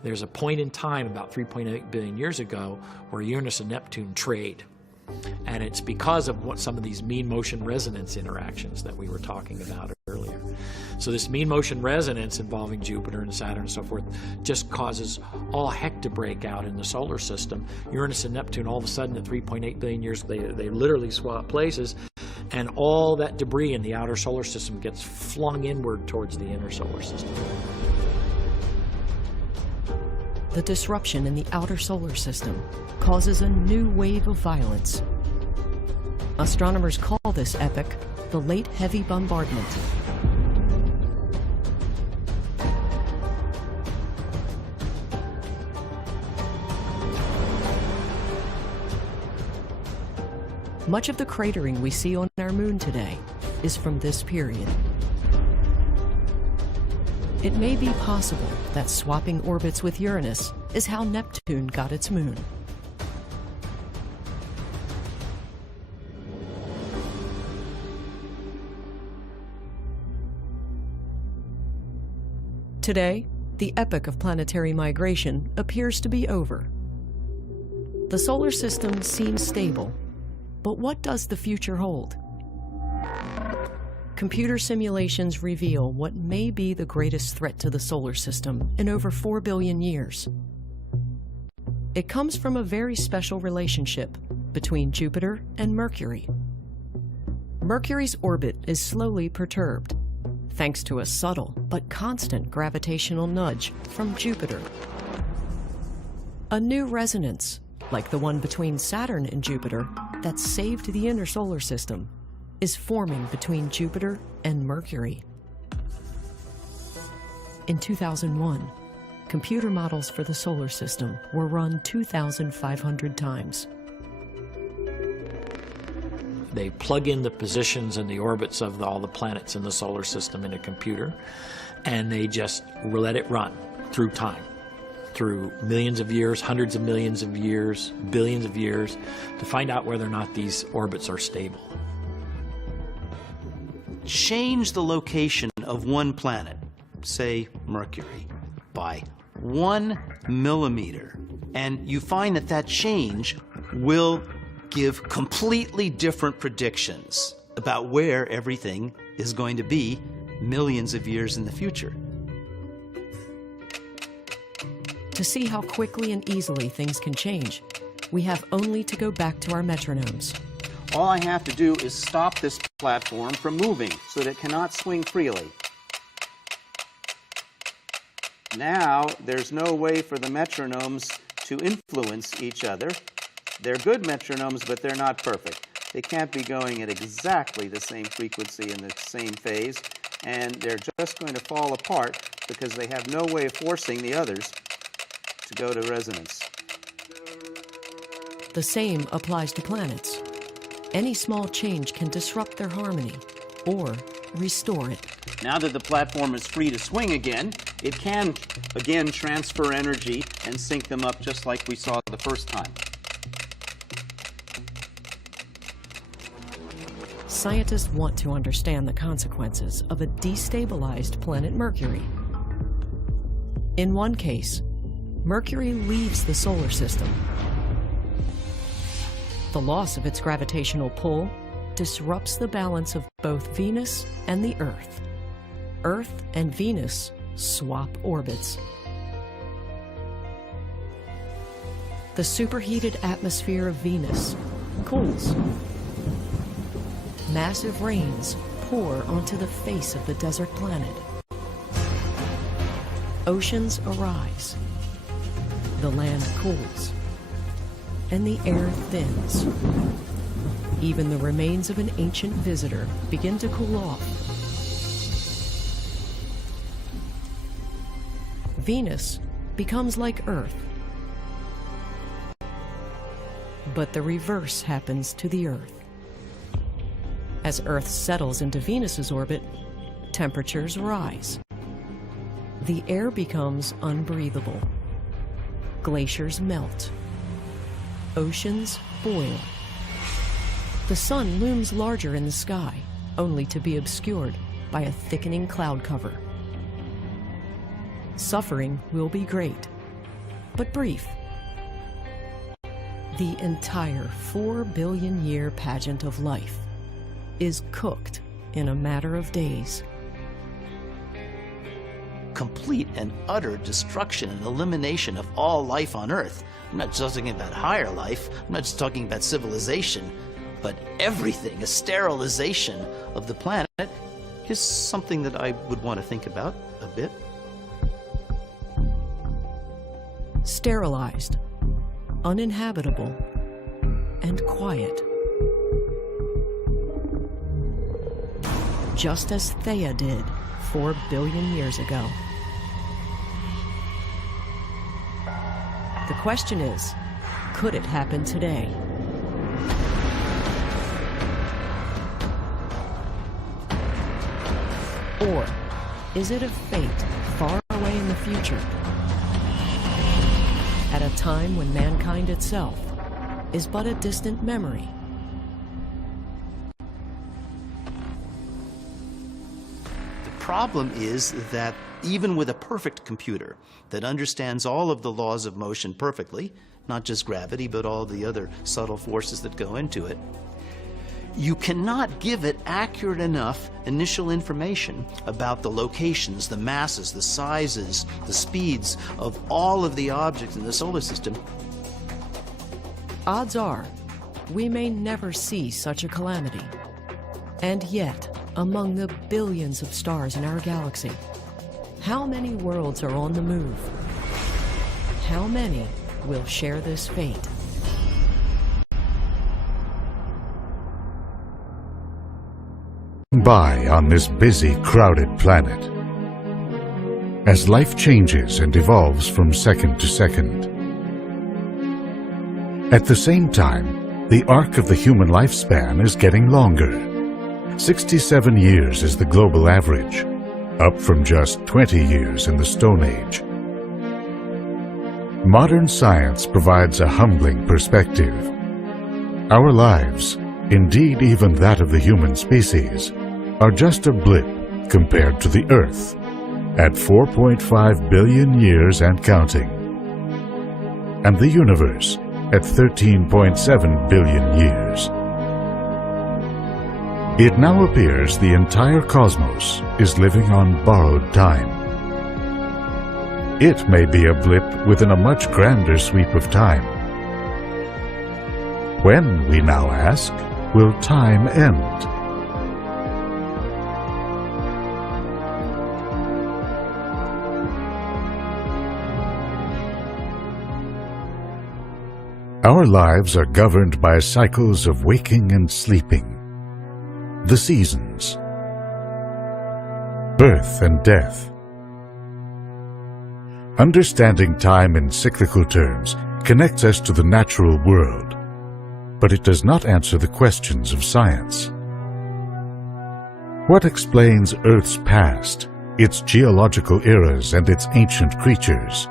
There's a point in time about 3.8 billion years ago where Uranus and Neptune trade. And it's because of what some of these mean motion resonance interactions that we were talking about earlier. So this mean motion resonance involving Jupiter and Saturn and so forth just causes all heck to break out in the solar system. Uranus and Neptune, all of a sudden at 3.8 billion years, they literally swap places, and all that debris in the outer solar system gets flung inward towards the inner solar system. The disruption in the outer solar system causes a new wave of violence. Astronomers call this epoch the Late Heavy Bombardment. Much of the cratering we see on our moon today is from this period. It may be possible that swapping orbits with Uranus is how Neptune got its moon. Today, the epoch of planetary migration appears to be over. The solar system seems stable, but what does the future hold? Computer simulations reveal what may be the greatest threat to the solar system in over 4 billion years. It comes from a very special relationship between Jupiter and Mercury. Mercury's orbit is slowly perturbed, thanks to a subtle but constant gravitational nudge from Jupiter. A new resonance, like the one between Saturn and Jupiter that saved the inner solar system, is forming between Jupiter and Mercury. In 2001, computer models for the solar system were run 2,500 times. They plug in the positions and the orbits of all the planets in the solar system in a computer, and they just let it run through time, through millions of years, hundreds of millions of years, billions of years, to find out whether or not these orbits are stable. Change the location of one planet, say Mercury, by 1 millimeter, and you find that that change will give completely different predictions about where everything is going to be millions of years in the future. To see how quickly and easily things can change, we have only to go back to our metronomes. All I have to do is stop this platform from moving so that it cannot swing freely. Now, there's no way for the metronomes to influence each other. They're good metronomes, but they're not perfect. They can't be going at exactly the same frequency in the same phase, and they're just going to fall apart because they have no way of forcing the others to go to resonance. The same applies to planets. Any small change can disrupt their harmony or restore it. Now that the platform is free to swing again, it can again transfer energy and sync them up just like we saw the first time. Scientists want to understand the consequences of a destabilized planet Mercury. In one case, Mercury leaves the solar system. The loss of its gravitational pull disrupts the balance of both Venus and the Earth. Earth and Venus swap orbits. The superheated atmosphere of Venus cools. Massive rains pour onto the face of the desert planet. Oceans arise. The land cools. And the air thins. Even the remains of an ancient visitor begin to cool off. Venus becomes like Earth. But the reverse happens to the Earth. As Earth settles into Venus's orbit, temperatures rise. The air becomes unbreathable. Glaciers melt. Oceans boil. The sun looms larger in the sky, only to be obscured by a thickening cloud cover. Suffering will be great, but brief. The entire 4 billion year pageant of life is cooked in a matter of days. Complete and utter destruction and elimination of all life on Earth. I'm not just talking about higher life, I'm not just talking about civilization, but everything, a sterilization of the planet, is something that I would want to think about a bit. Sterilized, uninhabitable, and quiet. just as Theia did 4 billion years ago. The question is, could it happen today? Or is it a fate far away in the future? At a time when mankind itself is but a distant memory. The problem is that even with a perfect computer that understands all of the laws of motion perfectly, not just gravity, but all the other subtle forces that go into it, you cannot give it accurate enough initial information about the locations, the masses, the sizes, the speeds of all of the objects in the solar system. Odds are, we may never see such a calamity. And yet, among the billions of stars in our galaxy, how many worlds are on the move? How many will share this fate? By on this busy, crowded planet. As life changes and evolves from second to second. At the same time, the arc of the human lifespan is getting longer. 67 years is the global average, up from just 20 years in the Stone Age. Modern science provides a humbling perspective. Our lives, indeed even that of the human species, are just a blip compared to the Earth, at 4.5 billion years and counting, and the universe at 13.7 billion years. It now appears the entire cosmos is living on borrowed time. It may be a blip within a much grander sweep of time. When, we now ask, will time end? Our lives are governed by cycles of waking and sleeping, the seasons, birth and death. Understanding time in cyclical terms connects us to the natural world, but it does not answer the questions of science. What explains Earth's past, its geological eras and its ancient creatures?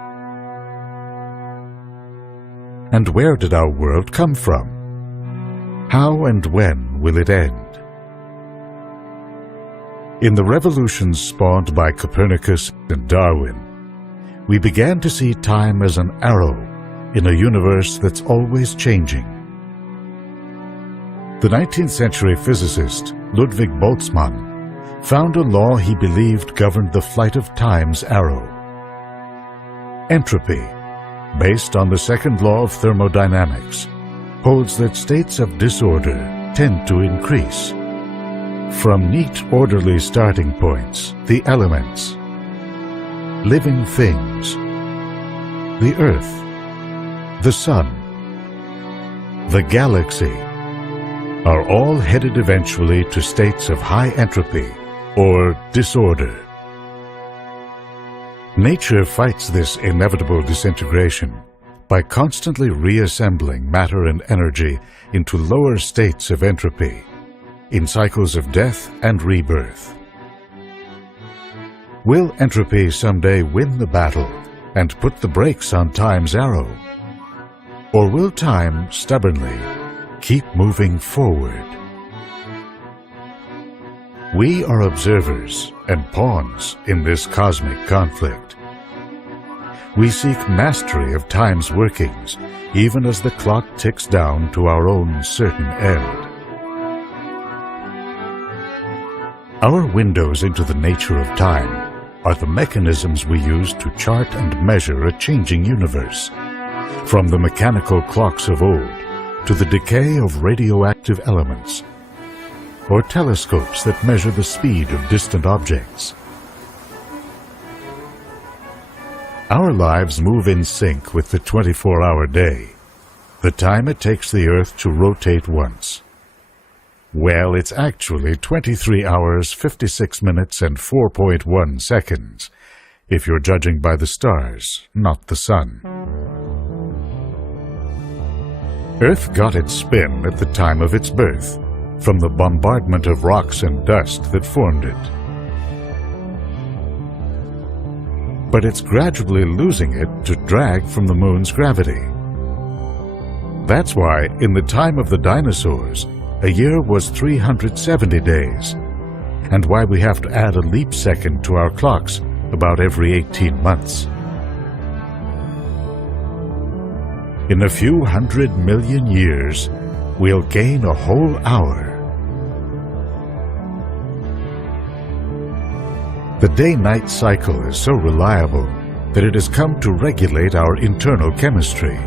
And where did our world come from? How and when will it end? In the revolutions spawned by Copernicus and Darwin, we began to see time as an arrow in a universe that's always changing. The 19th century physicist Ludwig Boltzmann found a law he believed governed the flight of time's arrow. Entropy, based on the second law of thermodynamics, holds that states of disorder tend to increase. From neat, orderly starting points, the elements, living things, the Earth, the Sun, the galaxy, are all headed eventually to states of high entropy or disorder. Nature fights this inevitable disintegration by constantly reassembling matter and energy into lower states of entropy, in cycles of death and rebirth. Will entropy someday win the battle and put the brakes on time's arrow? Or will time stubbornly keep moving forward? We are observers and pawns in this cosmic conflict. We seek mastery of time's workings, even as the clock ticks down to our own certain end. Our windows into the nature of time are the mechanisms we use to chart and measure a changing universe, from the mechanical clocks of old to the decay of radioactive elements, or telescopes that measure the speed of distant objects. Our lives move in sync with the 24-hour day, the time it takes the Earth to rotate once. Well, it's actually 23 hours, 56 minutes, and 4.1 seconds, if you're judging by the stars, not the sun. Earth got its spin at the time of its birth, from the bombardment of rocks and dust that formed it. But it's gradually losing it to drag from the moon's gravity. That's why, in the time of the dinosaurs, a year was 370 days, and why we have to add a leap second to our clocks about every 18 months. In a few 100 million years, we'll gain a whole hour. The day-night cycle is so reliable that it has come to regulate our internal chemistry.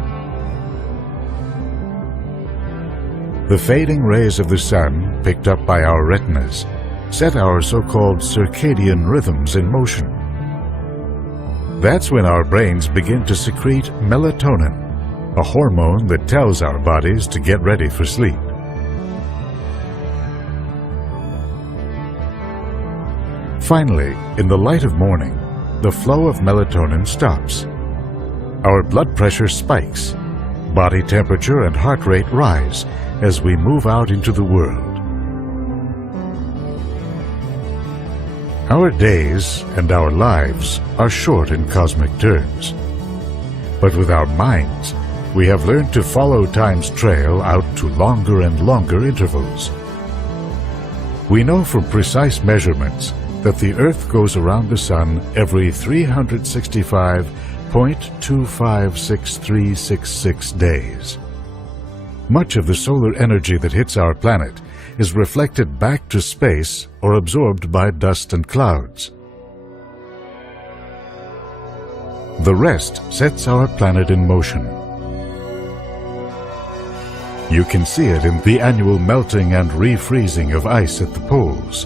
The fading rays of the sun, picked up by our retinas, set our so-called circadian rhythms in motion. That's when our brains begin to secrete melatonin, a hormone that tells our bodies to get ready for sleep. Finally, in the light of morning, the flow of melatonin stops. Our blood pressure spikes, body temperature and heart rate rise as we move out into the world. Our days and our lives are short in cosmic terms. But with our minds, we have learned to follow time's trail out to longer and longer intervals. We know from precise measurements that the Earth goes around the Sun every 365.256366 days. Much of the solar energy that hits our planet is reflected back to space or absorbed by dust and clouds. The rest sets our planet in motion. You can see it in the annual melting and refreezing of ice at the poles,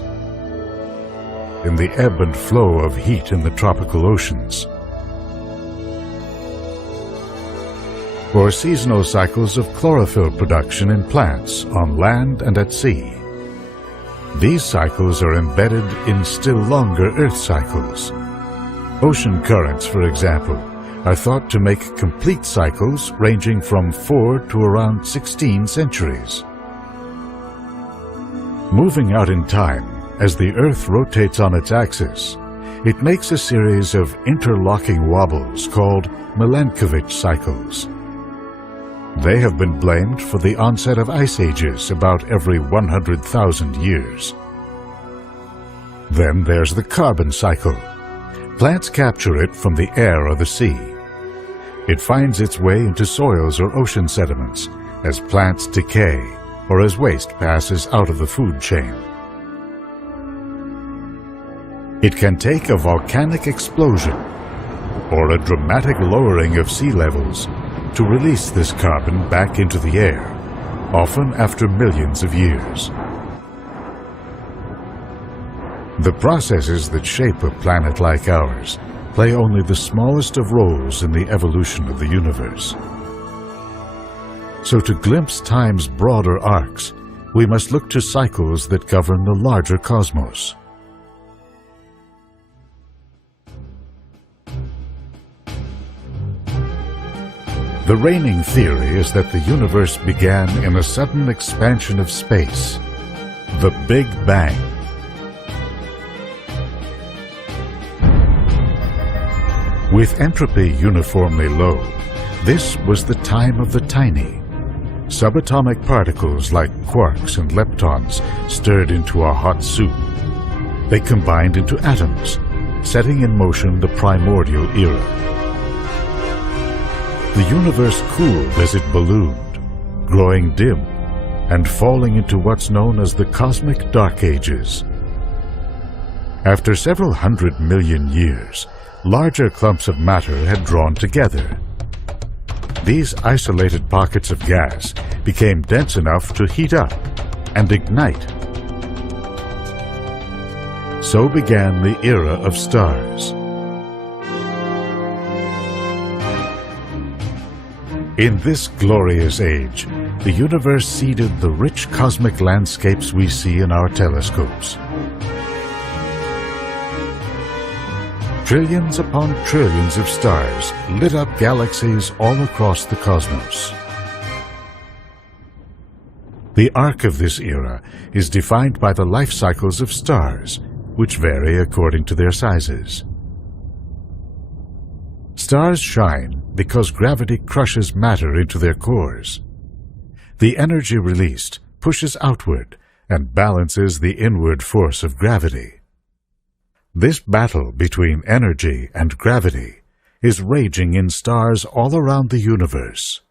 in the ebb and flow of heat in the tropical oceans, or seasonal cycles of chlorophyll production in plants on land and at sea. These cycles are embedded in still longer Earth cycles. Ocean currents, for example, are thought to make complete cycles ranging from 4 to around 16 centuries. Moving out in time, as the Earth rotates on its axis, it makes a series of interlocking wobbles called Milankovitch cycles. They have been blamed for the onset of ice ages about every 100,000 years. Then there's the carbon cycle. Plants capture it from the air or the sea. It finds its way into soils or ocean sediments as plants decay or as waste passes out of the food chain. It can take a volcanic explosion or a dramatic lowering of sea levels to release this carbon back into the air, often after millions of years. The processes that shape a planet like ours play only the smallest of roles in the evolution of the universe. So to glimpse time's broader arcs, we must look to cycles that govern the larger cosmos. The reigning theory is that the universe began in a sudden expansion of space, the Big Bang. With entropy uniformly low, this was the time of the tiny. Subatomic particles like quarks and leptons stirred into a hot soup. They combined into atoms, setting in motion the primordial era. The universe cooled as it ballooned, growing dim and falling into what's known as the cosmic dark ages. After several 100 million years, larger clumps of matter had drawn together. These isolated pockets of gas became dense enough to heat up and ignite. So began the era of stars. In this glorious age, the universe seeded the rich cosmic landscapes we see in our telescopes. Trillions upon trillions of stars lit up galaxies all across the cosmos. The arc of this era is defined by the life cycles of stars, which vary according to their sizes. Stars shine because gravity crushes matter into their cores. The energy released pushes outward and balances the inward force of gravity. This battle between energy and gravity is raging in stars all around the universe.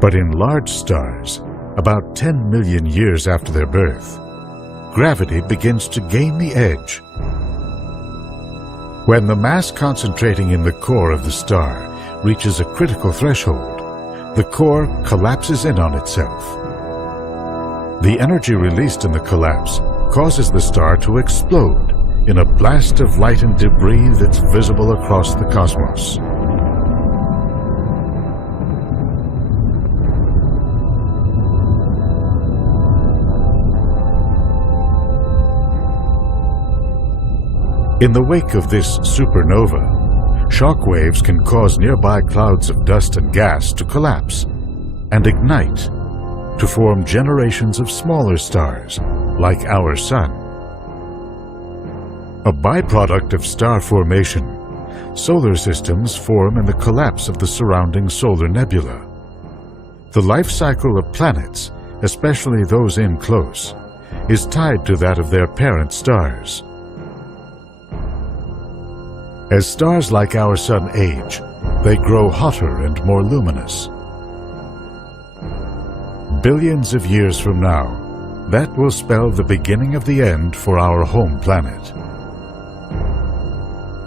But in large stars, about 10 million years after their birth, gravity begins to gain the edge. When the mass concentrating in the core of the star reaches a critical threshold, the core collapses in on itself. The energy released in the collapse causes the star to explode in a blast of light and debris that's visible across the cosmos. In the wake of this supernova, shock waves can cause nearby clouds of dust and gas to collapse and ignite to form generations of smaller stars like our Sun. A byproduct of star formation, solar systems form in the collapse of the surrounding solar nebula. The life cycle of planets, especially those in close, is tied to that of their parent stars. As stars like our Sun age, they grow hotter and more luminous. Billions of years from now, that will spell the beginning of the end for our home planet.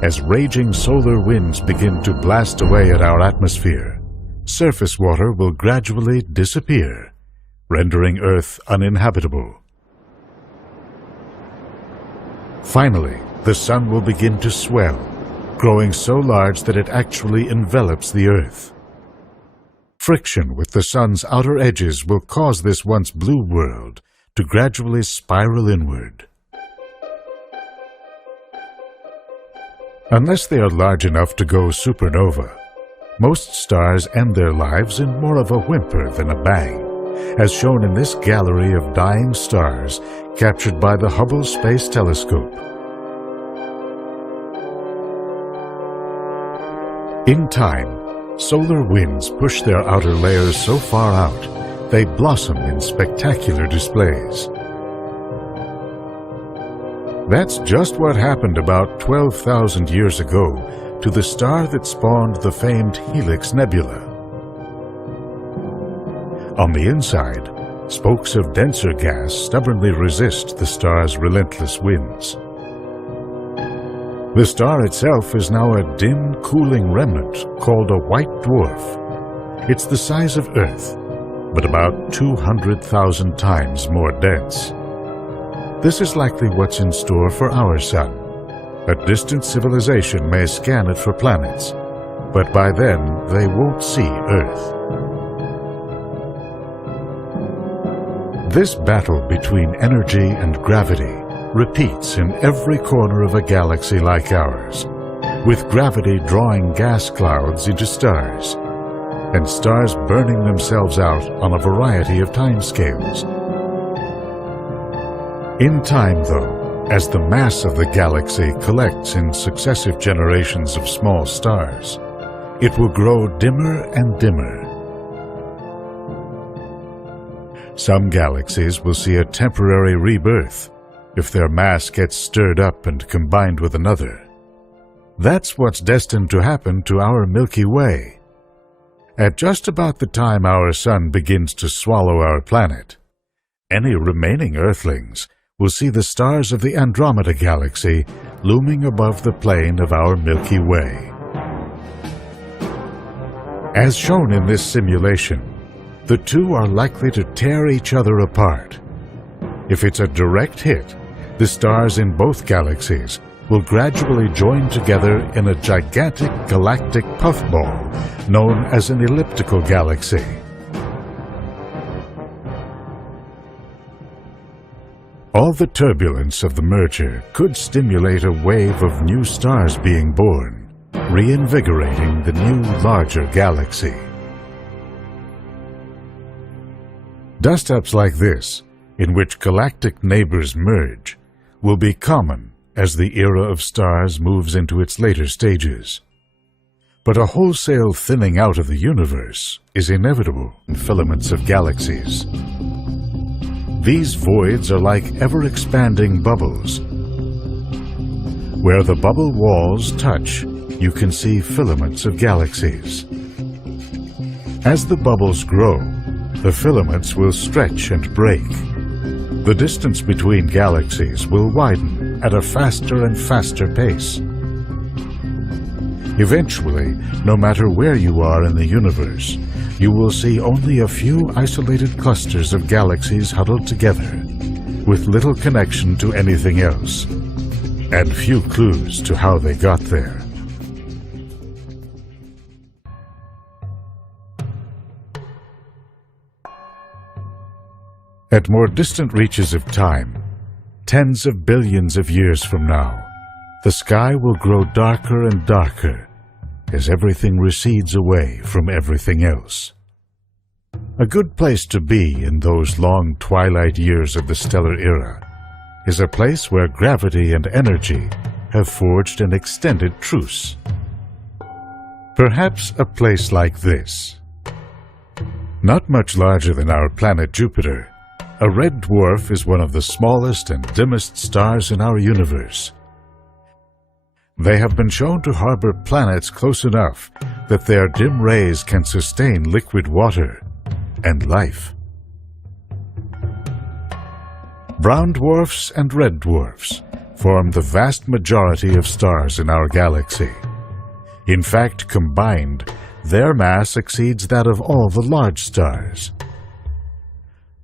As raging solar winds begin to blast away at our atmosphere, surface water will gradually disappear, rendering Earth uninhabitable. Finally, the Sun will begin to swell, growing so large that it actually envelops the Earth. Friction with the Sun's outer edges will cause this once blue world to gradually spiral inward. Unless they are large enough to go supernova, most stars end their lives in more of a whimper than a bang, as shown in this gallery of dying stars captured by the Hubble Space Telescope. In time, solar winds push their outer layers so far out, they blossom in spectacular displays. That's just what happened about 12,000 years ago to the star that spawned the famed Helix Nebula. On the inside, spokes of denser gas stubbornly resist the star's relentless winds. The star itself is now a dim, cooling remnant called a white dwarf. It's the size of Earth, but about 200,000 times more dense. This is likely what's in store for our Sun. A distant civilization may scan it for planets, but by then they won't see Earth. This battle between energy and gravity repeats in every corner of a galaxy like ours, with gravity drawing gas clouds into stars, and stars burning themselves out on a variety of timescales. In time, though, as the mass of the galaxy collects in successive generations of small stars, it will grow dimmer and dimmer. Some galaxies will see a temporary rebirth if their mass gets stirred up and combined with another. That's what's destined to happen to our Milky Way. At just about the time our Sun begins to swallow our planet, any remaining Earthlings will see the stars of the Andromeda Galaxy looming above the plane of our Milky Way. As shown in this simulation, the two are likely to tear each other apart. If it's a direct hit, the stars in both galaxies will gradually join together in a gigantic galactic puffball known as an elliptical galaxy. All the turbulence of the merger could stimulate a wave of new stars being born, reinvigorating the new, larger galaxy. Dust-ups like this, in which galactic neighbors merge, will be common as the era of stars moves into its later stages. But a wholesale thinning out of the universe is inevitable in filaments of galaxies. These voids are like ever-expanding bubbles. Where the bubble walls touch, you can see filaments of galaxies. As the bubbles grow, the filaments will stretch and break. The distance between galaxies will widen at a faster and faster pace. Eventually, no matter where you are in the universe, you will see only a few isolated clusters of galaxies huddled together, with little connection to anything else, and few clues to how they got there. At more distant reaches of time, tens of billions of years from now, the sky will grow darker and darker as everything recedes away from everything else. A good place to be in those long twilight years of the stellar era is a place where gravity and energy have forged an extended truce. Perhaps a place like this. Not much larger than our planet Jupiter, a red dwarf is one of the smallest and dimmest stars in our universe. They have been shown to harbor planets close enough that their dim rays can sustain liquid water and life. Brown dwarfs and red dwarfs form the vast majority of stars in our galaxy. In fact, combined, their mass exceeds that of all the large stars.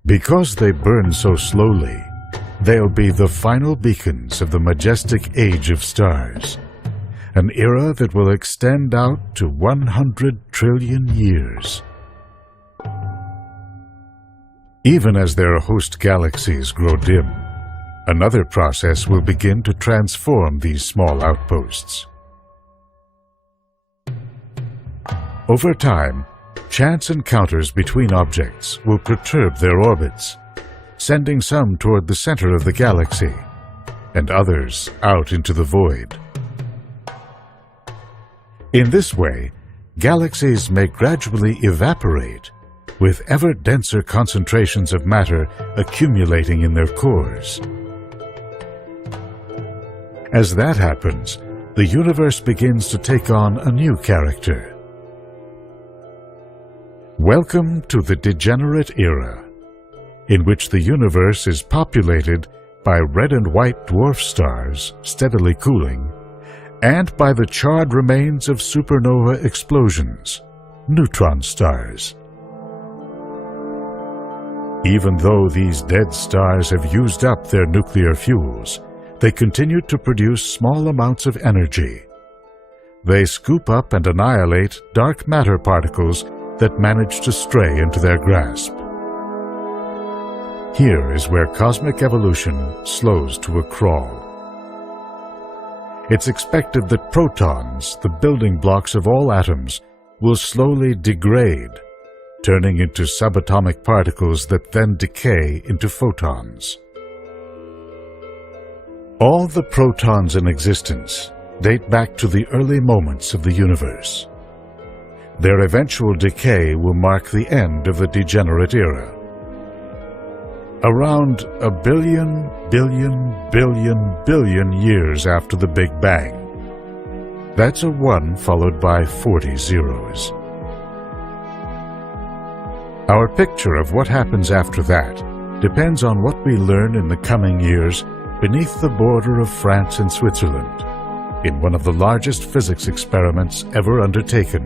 Because they burn so slowly, they'll be the final beacons of the majestic age of stars, an era that will extend out to 100 trillion years. Even as their host galaxies grow dim, another process will begin to transform these small outposts. Over time, chance encounters between objects will perturb their orbits, sending some toward the center of the galaxy and others out into the void. In this way, galaxies may gradually evaporate, with ever denser concentrations of matter accumulating in their cores. As that happens, the universe begins to take on a new character. Welcome to the degenerate era, in which the universe is populated by red and white dwarf stars steadily cooling, and by the charred remains of supernova explosions, neutron stars. Even though these dead stars have used up their nuclear fuels, they continue to produce small amounts of energy. They scoop up and annihilate dark matter particles that manage to stray into their grasp. Here is where cosmic evolution slows to a crawl. It's expected that protons, the building blocks of all atoms, will slowly degrade, turning into subatomic particles that then decay into photons. All the protons in existence date back to the early moments of the universe. Their eventual decay will mark the end of the degenerate era. Around a billion years after the Big Bang. That's a 1 followed by 40 zeros. Our picture of what happens after that depends on what we learn in the coming years beneath the border of France and Switzerland, in one of the largest physics experiments ever undertaken.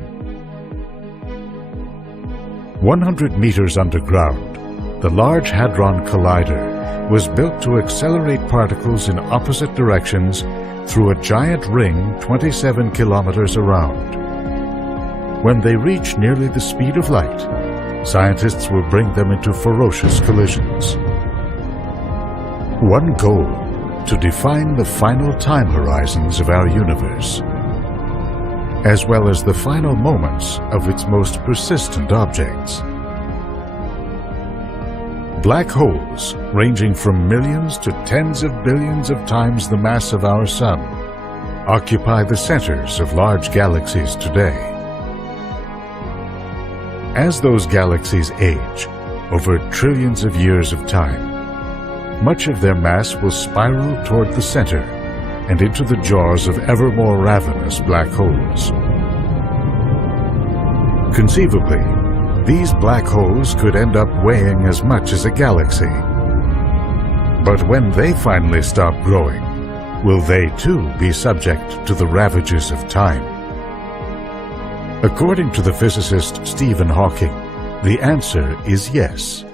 100 meters underground, the Large Hadron Collider was built to accelerate particles in opposite directions through a giant ring 27 kilometers around. When they reach nearly the speed of light, scientists will bring them into ferocious collisions. One goal: to define the final time horizons of our universe, as well as the final moments of its most persistent objects. Black holes, ranging from millions to tens of billions of times the mass of our Sun, occupy the centers of large galaxies today. As those galaxies age, over trillions of years of time, much of their mass will spiral toward the center and into the jaws of ever more ravenous black holes. Conceivably, these black holes could end up weighing as much as a galaxy. But when they finally stop growing, will they too be subject to the ravages of time? According to the physicist Stephen Hawking, the answer is yes.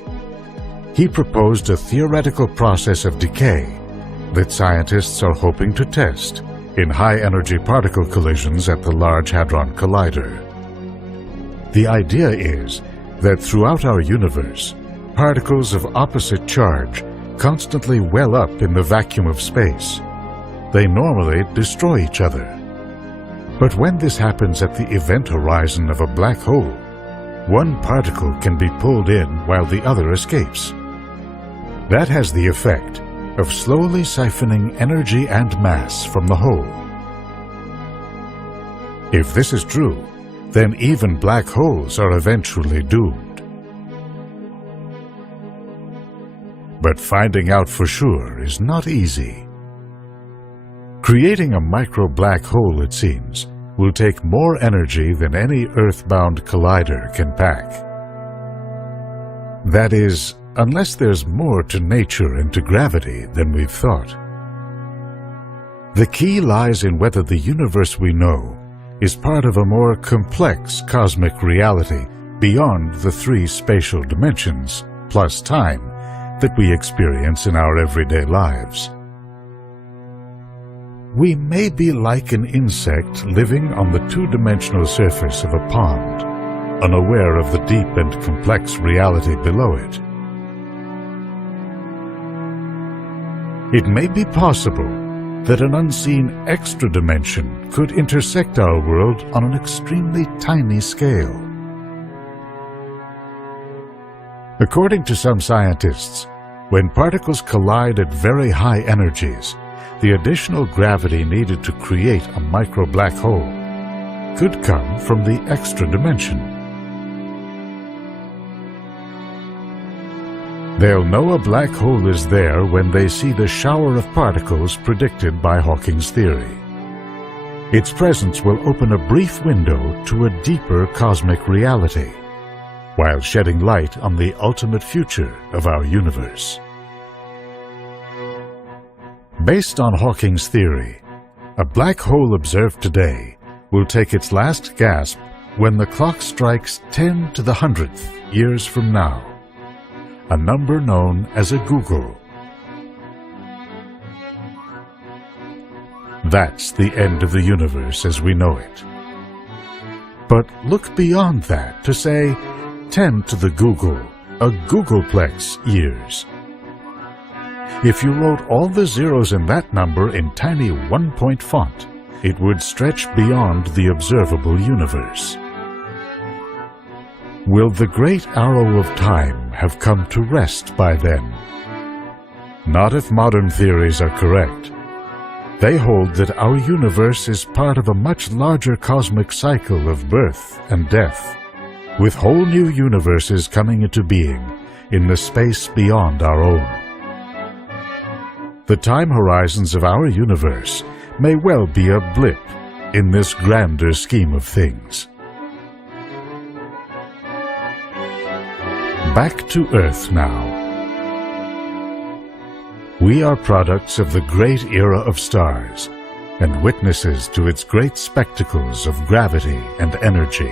He proposed a theoretical process of decay that scientists are hoping to test in high-energy particle collisions at the Large Hadron Collider. The idea is that throughout our universe, particles of opposite charge constantly well up in the vacuum of space. They normally destroy each other. But when this happens at the event horizon of a black hole, one particle can be pulled in while the other escapes. That has the effect of slowly siphoning energy and mass from the hole. If this is true, then even black holes are eventually doomed. But finding out for sure is not easy. Creating a micro-black hole, it seems, will take more energy than any Earth-bound collider can pack. That is, unless there's more to nature and to gravity than we've thought. The key lies in whether the universe we know is part of a more complex cosmic reality beyond the three spatial dimensions, plus time, that we experience in our everyday lives. We may be like an insect living on the two-dimensional surface of a pond, unaware of the deep and complex reality below it. It may be possible that an unseen extra dimension could intersect our world on an extremely tiny scale. According to some scientists, when particles collide at very high energies, the additional gravity needed to create a micro-black hole could come from the extra dimension. They'll know a black hole is there when they see the shower of particles predicted by Hawking's theory. Its presence will open a brief window to a deeper cosmic reality, while shedding light on the ultimate future of our universe. Based on Hawking's theory, a black hole observed today will take its last gasp when the clock strikes 10 to the 100th years from now, a number known as a googol. That's the end of the universe as we know it. But look beyond that to say 10 to the googol, a googolplex years. If you wrote all the zeros in that number in tiny one-point font, it would stretch beyond the observable universe. Will the great arrow of time have come to rest by then? Not if modern theories are correct. They hold that our universe is part of a much larger cosmic cycle of birth and death, with whole new universes coming into being in the space beyond our own. The time horizons of our universe may well be a blip in this grander scheme of things. Back to Earth now. We are products of the great era of stars and witnesses to its great spectacles of gravity and energy.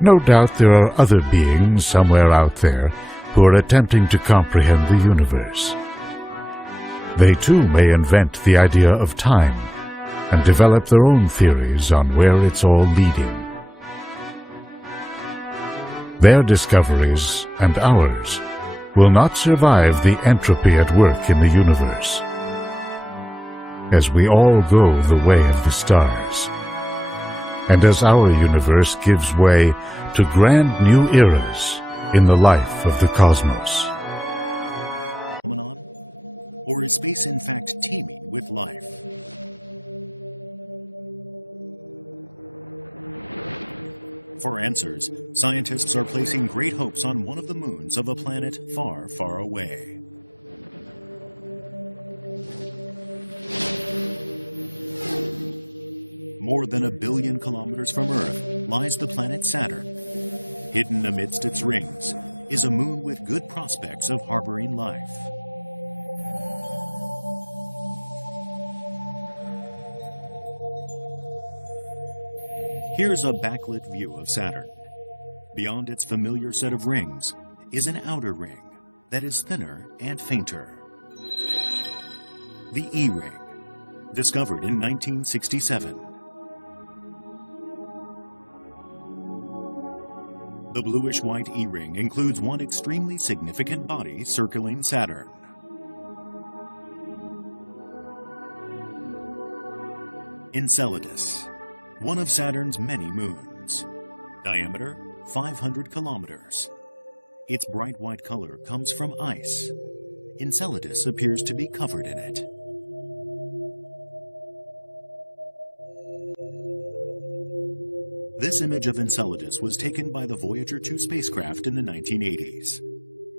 No doubt there are other beings somewhere out there who are attempting to comprehend the universe. They too may invent the idea of time and develop their own theories on where it's all leading. Their discoveries and ours will not survive the entropy at work in the universe, as we all go the way of the stars, and as our universe gives way to grand new eras in the life of the cosmos. Phenomenon? Or is space in fact teeming with life? For answers, scientists are placing great hopes on one of the moons of a planet far, far away. More than 1 billion kilometers from Earth lies the planet Saturn. Hidden amidst its rings is a moon with good prospects of harboring life. Here's a backlit view of Saturn. Beyond its familiar set of rings is an outer ring that is thinner and fainter. The E-ring, discovered in 1967. The bluish-white E-ring includes one extremely significant body circling Saturn. Enceladus, one of Saturn's many moons. Diameter, 500 kilometers. Its bright white color comes from ice. Enceladus appears to be covered in it. This image of Enceladus was taken by the Voyager 2 spacecraft in the 1980s.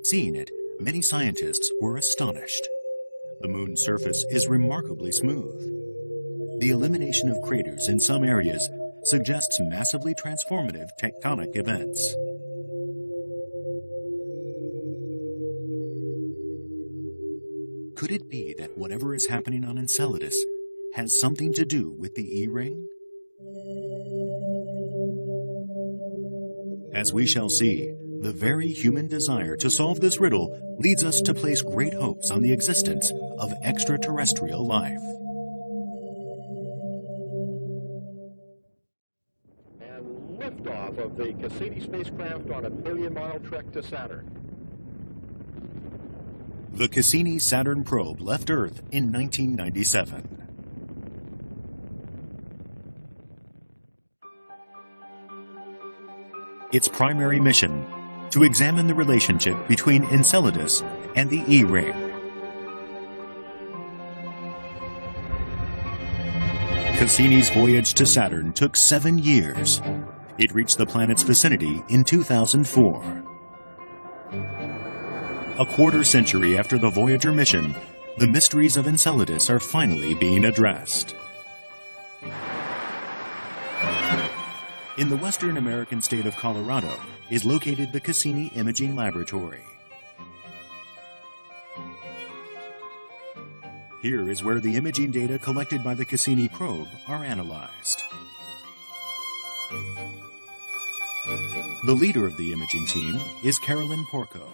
Seeing it, many scientists were astonished. The moon's surface is remarkably smooth. The elimination of craters in some areas suggests massively transformative tectonic events. Could it be that whatever is happening on Enceladus has something to do with the E-ring? As we shall see, the very human desire to solve this riddle leads us to place great hopes on the existence of extraterrestrial life. And liftoff of the Cassini spacecraft on a billion-mile trek to Saturn. The Cassini Saturn probe left Earth in 1997. Its primary mission, to examine the relationship between Enceladus and the E-ring. Cassini's voyage to Saturn took 7 years. It reached the planet's vicinity in 2004. A quarter century after the Voyager mission, the mysteries of Enceladus are finally being addressed. In the western American state of Colorado is located the Cassini Imaging Laboratory. Here is where the imaging data collected by the Cassini probe are analyzed. The leader of the imaging team is Carolyn Porco.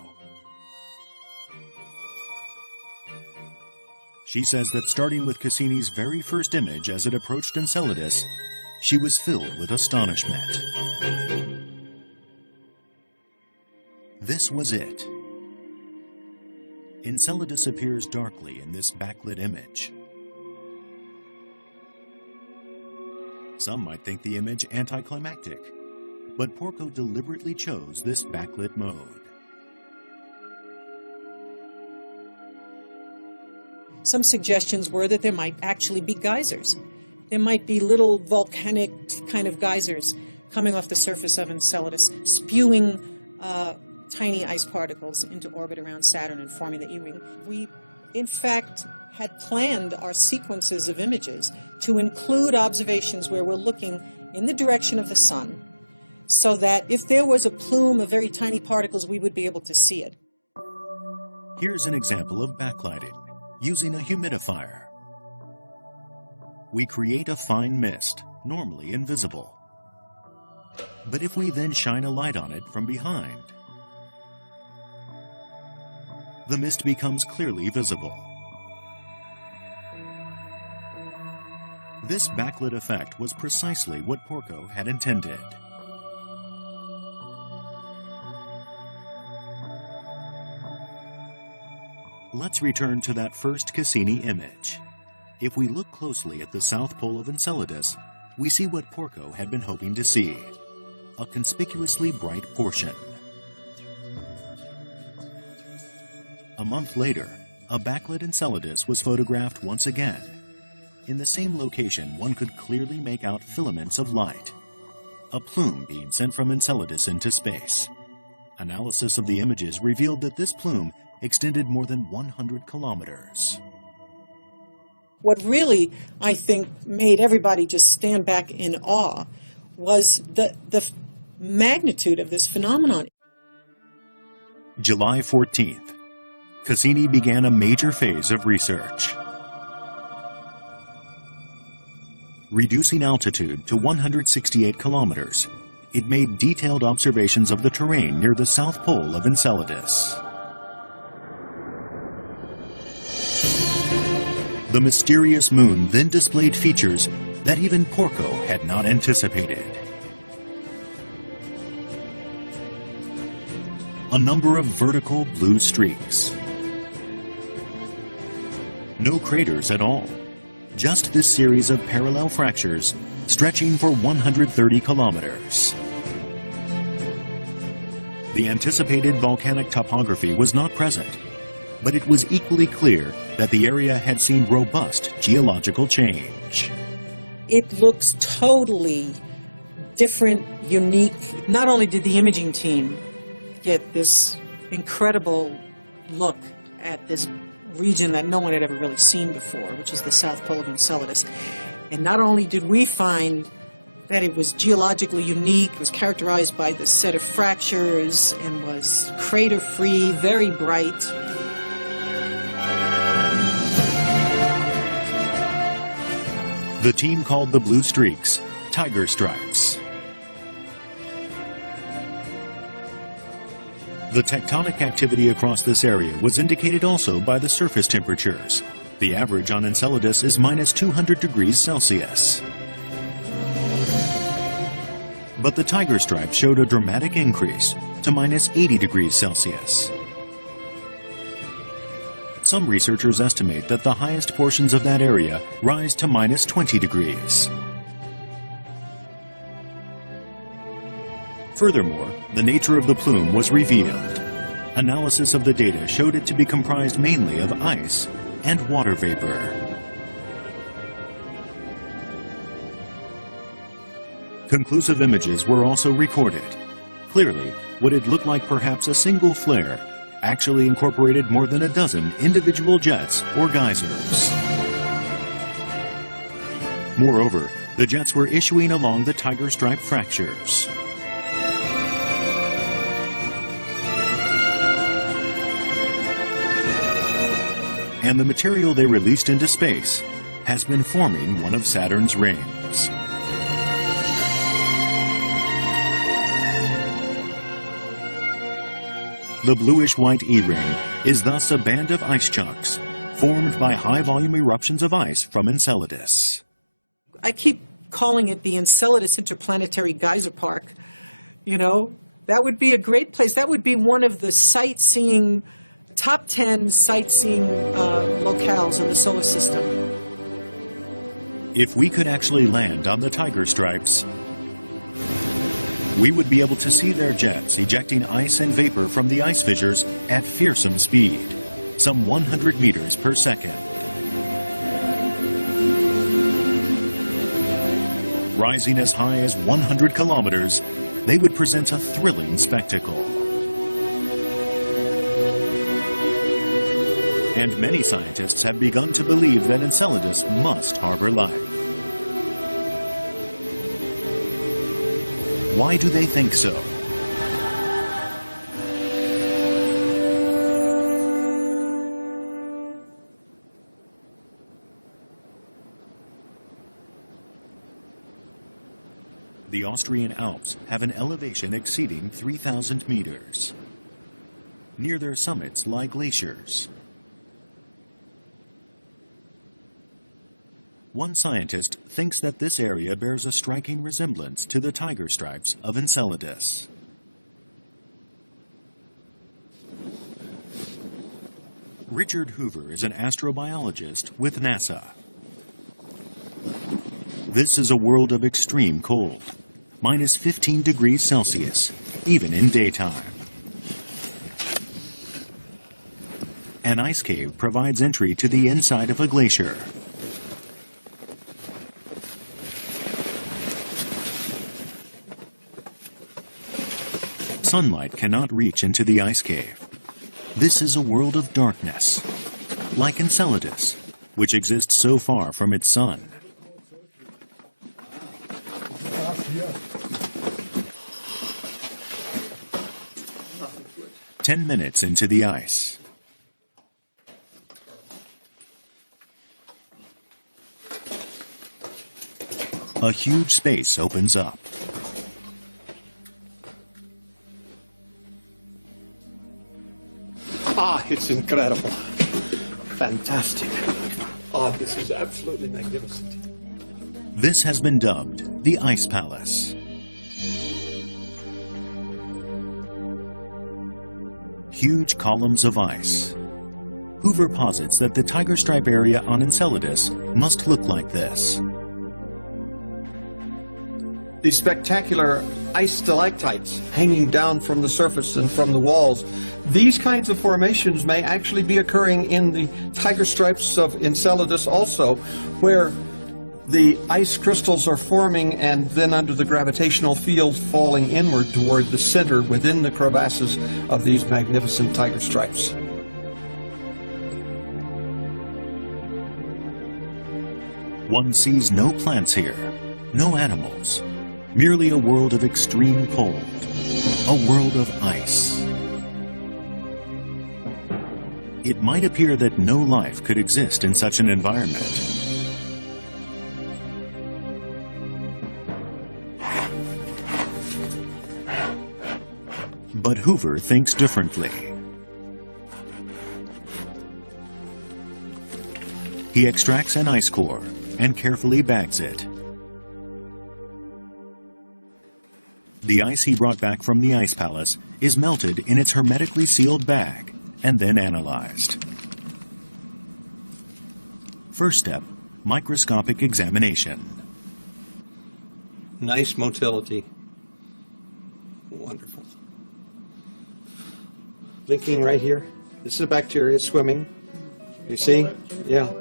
She says that starting with Cassini's very first image as it approached Enceladus, she was filled with astonishment. This was it. Enceladus appears darkly in this backlit image. Some might think the image anticlimactic, but Porco deliberately chose this backlit mode. Some suggestions were that there might actually be geysers. There might be little volcanic kind of geysers coming off the surface of Enceladus, spewing tiny ice particles into orbit around Saturn and forming the E-ring. We, in fact, had planned our sequences of images to include observations where we're looking in the direction of the sun, so that if there was a plume of very tiny particles, we would be able to see it. Here's an example of backlighting using a humidifier. We create a fine mist, normally invisible. But if we then shine a light on it from behind, the mist becomes clearly visible. This backlit effect was precisely what Porco had intended. Let's return to that first Cassini image. If we look closely at the south pole of Enceladus, we see what Porco had been hoping to see, a conspicuously bright portion. A month later, a backlit Enceladus was photographed once again. In the same location, one could clearly make out filaments of light, a plume being sent from Enceladus into space. Analysis of the images revealed that this plume extended more than 100 kilometers. What really, I think, made everybody just stand back in awe was the magnitude of this phenomenon. July 14th, Cassini began a major phase of research. Reducing altitude to 168 kilometers, it made detailed observations of the terrain near the south pole of Enceladus. The mysterious moon then displayed features that even Porco had not anticipated. A number of vertical blue streaks. No craters at all, just this series of parallel fractures stretching for 130 kilometers. The anticipated volcanic topography was not present, but it was equally clear that the area had seen robust geological change. It looks totally different, unique. Not only did the imaging team get this incredible look at this region that no one had ever really seen before, which is the south pole of Enceladus, and not only did we find that it was geologically unique, it was characterized by this set of fractures and was crater-free, very bright. The team called the blue streaks tiger stripes. The tectonic activity across this area was indicated also by the surface temperatures. The average on Enceladus is minus 200 degrees Celsius. But the tiger stripe showed a dramatic increase to minus 80 degrees Celsius. Some researchers estimate that the highest portions of that area rise to minus 20 degrees. Furthermore, the nature of the plume was revealed. Analysis of the data showed it to be comprised mainly of ice and water vapor. Conclusive images were also recorded. Clearly, what had looked like perhaps a single flare actually incorporated more than a dozen individual jets or geysers. Moreover, the jets were issuing along the tiger stripe fractures. And the material they released into space has been forming one of Saturn's rings. The bluish-white E-ring is thus a band of ice chunks formed by high-volume eruptions of ice from Enceladus. I keep calling it the Enceladus Interplanetary Geyser Park. You know, that would be a great place. That would be one of the sightseeing, top 10 sightseeing locales in the solar system. If we could actually land on the tiger stripes, we would be able to see their jets ejecting ice and vapor from the ice fissures at fearsome speed, some 100 meters per second. Rising as high as 100 kilometers, they would present a thrilling spectacle. And many scientists have begun to believe that Enceladus must harbor life. Why do they think so? The Austrian Alps have an elevation exceeding 3,000 meters. Near their summits lie glaciers. One scientist thinks that this area bears a striking resemblance to the tiger stripes of Enceladus. Richard Hoover is an astrobiologist with NASA. This is a world of extreme cold, minus 15 degrees Celsius, even in daytime. An ice cave provides entry to the inside of a glacier. Sunlight cannot reach into the ice cave. This is a world of darkness, like Enceladus, which exists so far from its sun. "10 minutes into the ice. A huge space opens up. It's incredible. Fantastic. This is absolutely magnificent. This has been dubbed the Ice Palace. Huge columns of ice. Hoover posits that the tiger stripe area on Enceladus must look like this. These spectacular ice stalactites hanging down from the surface and from the walls. These kinds of formations may actually be occurring in the tiger stripes of Enceladus also, where the ice crystals are forming and then under the gravitational field falling inward toward the center within the crevasses of these magnificent tiger stripes. One sees no plants here, no animals, merely a world of extreme cold, a world of ice. It might appear that no life could exist in such an environment. But Hoover thinks differently. He extracts an ice core and carefully bags it. The ice he brought back from the Ice Palace is melted in its hermetically sealed bag and then analyzed. First step, microscopic examination. Nice motility. Wonderful. Blinking right here. This is a bacteria swimming. You see? Yeah.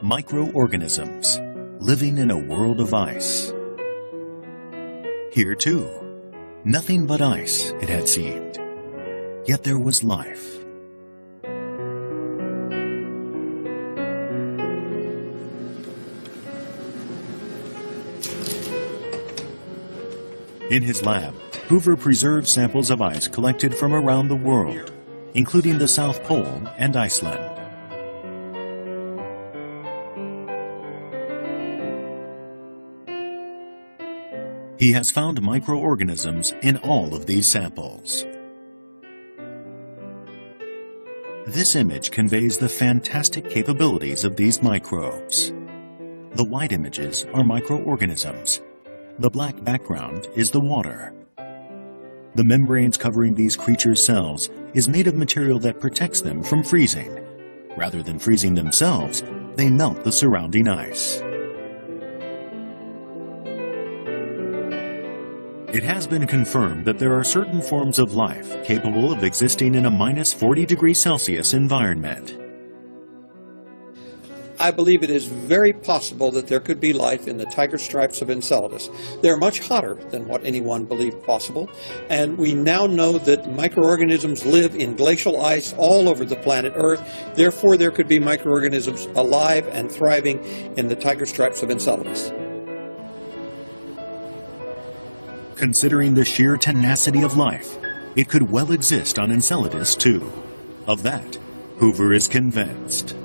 Microorganisms living in a world of ice. Here too, nothing but ice, it had seemed. Yet there was life. In his lab, Hoover preserved samples of ice collected from around the world, including the South Pole and Iceland. He has found microorganisms in all of these samples. This image conveys the fantastic capabilities of these microbes. The white images are microorganisms. The black background is the water. The membranes covering these creatures' cells is made of material that protects them from freezing. Rather than freezing themselves, they melt the surrounding ice. It has been confirmed that there are certain forms of life capable of existing in a minus 40 degrees Celsius environment. I believe it is very possible that there could be life in the tiger stripes of Enceladus. They're much hotter than what anyone believed possible, and we now know that microorganisms live in glacial ice all over the planet Earth. Therefore, there could be microorganisms alive and thriving in the tiger stripes of Enceladus. Considering the sheer tenacity of life, it could well exist on Enceladus too. Of that, Hoover is convinced.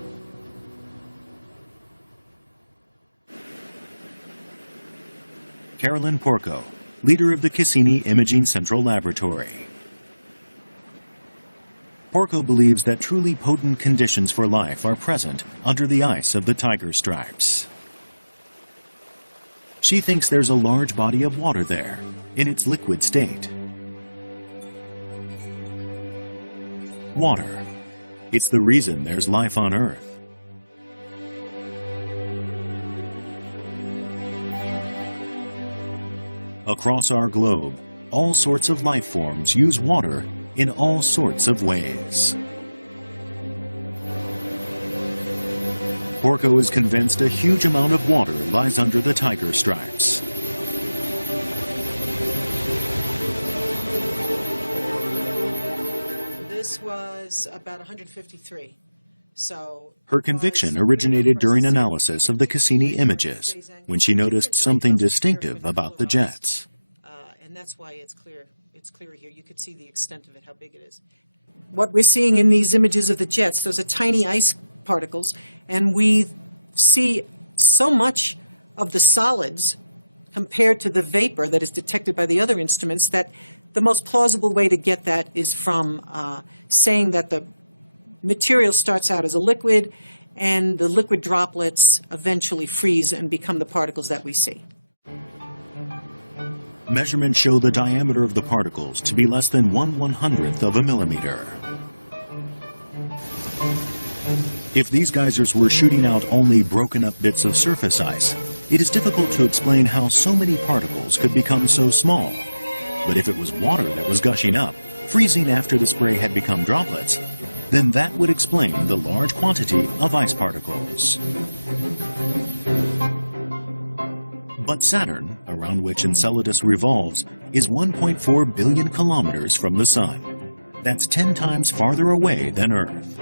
Carolyn Porco, leader of the Cassini Imaging Central Laboratory. Porco believes that truly potent conditions for life are present under the ice of the tiger stripes. She thinks there's a large body of water there, in its liquid state. Water. It's the reason there's life on Earth. Across our globe, all sorts of life forms use water in all sorts of ways. Porco is convinced a huge amount of water lies under the tiger stripes. This was about 153. So Her conviction originated during analysis of the Cassini images, when she noticed something distinctive about the jets. And that's why it's clear here. You could see the extent of it, how big it is. What we're seeing in these images of the jets, those are tiny ice particles, and we see so much of the solids compared to the vapor that is detected by the other instruments that the most plausible way to get that is from saying that the material starts out as a liquid and the liquid droplets eventually freeze and become the particles that we see. Measurements show the diameter of the particles to be less than 1/100th of a millimeter. If these geysers were shooting out only broken up bits of surface ice, it is difficult to explain how so many particles could become so small. But if it was water that was gushing up, freezing after the spray had become droplets, then that would explain the large quantity of ice particles. But Saturn, around which Enceladus revolves, is 1.4 billion kilometers from the Sun. That's 10 times farther away than Earth.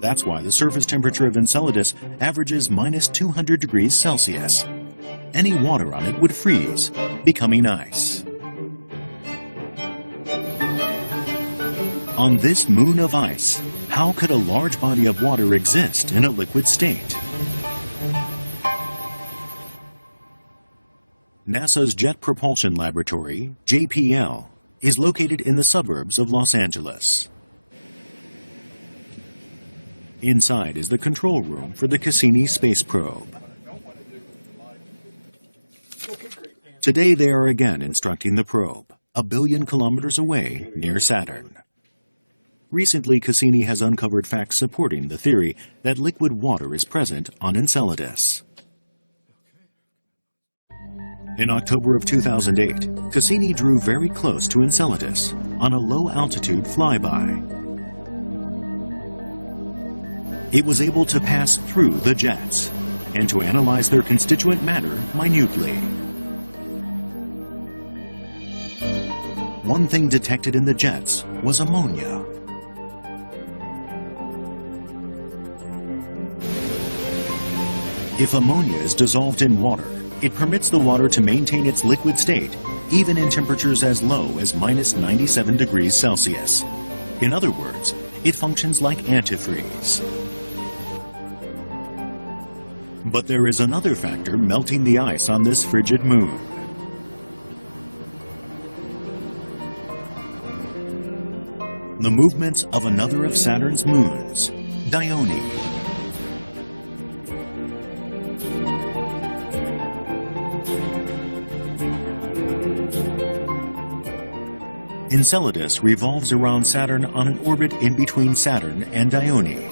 That's why the surface temperature of Enceladus averages minus 200 degrees Celsius. Any water on it would freeze, becoming ice. On this moon of ice, how could a large body of water exist in a liquid state? NASA's Jet Propulsion Laboratory, JPL, is located in the suburbs of Los Angeles. Inside is the control room for the Cassini space probe. Today they are again instructing the probe, 1 billion kilometers away near Saturn. Recently, Cassini has uncovered facts supporting the theory that liquid water is present on Enceladus. In October of 2008, Cassini drew very close to Enceladus on a low-altitude flyby. It was able to pass through the jets and to analyze their constituent matter minutely. One thing detected in the jets was ammonia. If ammonia is dissolved in water, it permits the water to maintain its liquid state, even in temperatures as low as minus 97 degrees Celsius. In other words, it functions like antifreeze. But there is another factor melting the ice on this frigid moon. The movements of another of Saturn's moons, Dione. Enceladus revolves around Saturn on an orbit in between Saturn and Dione.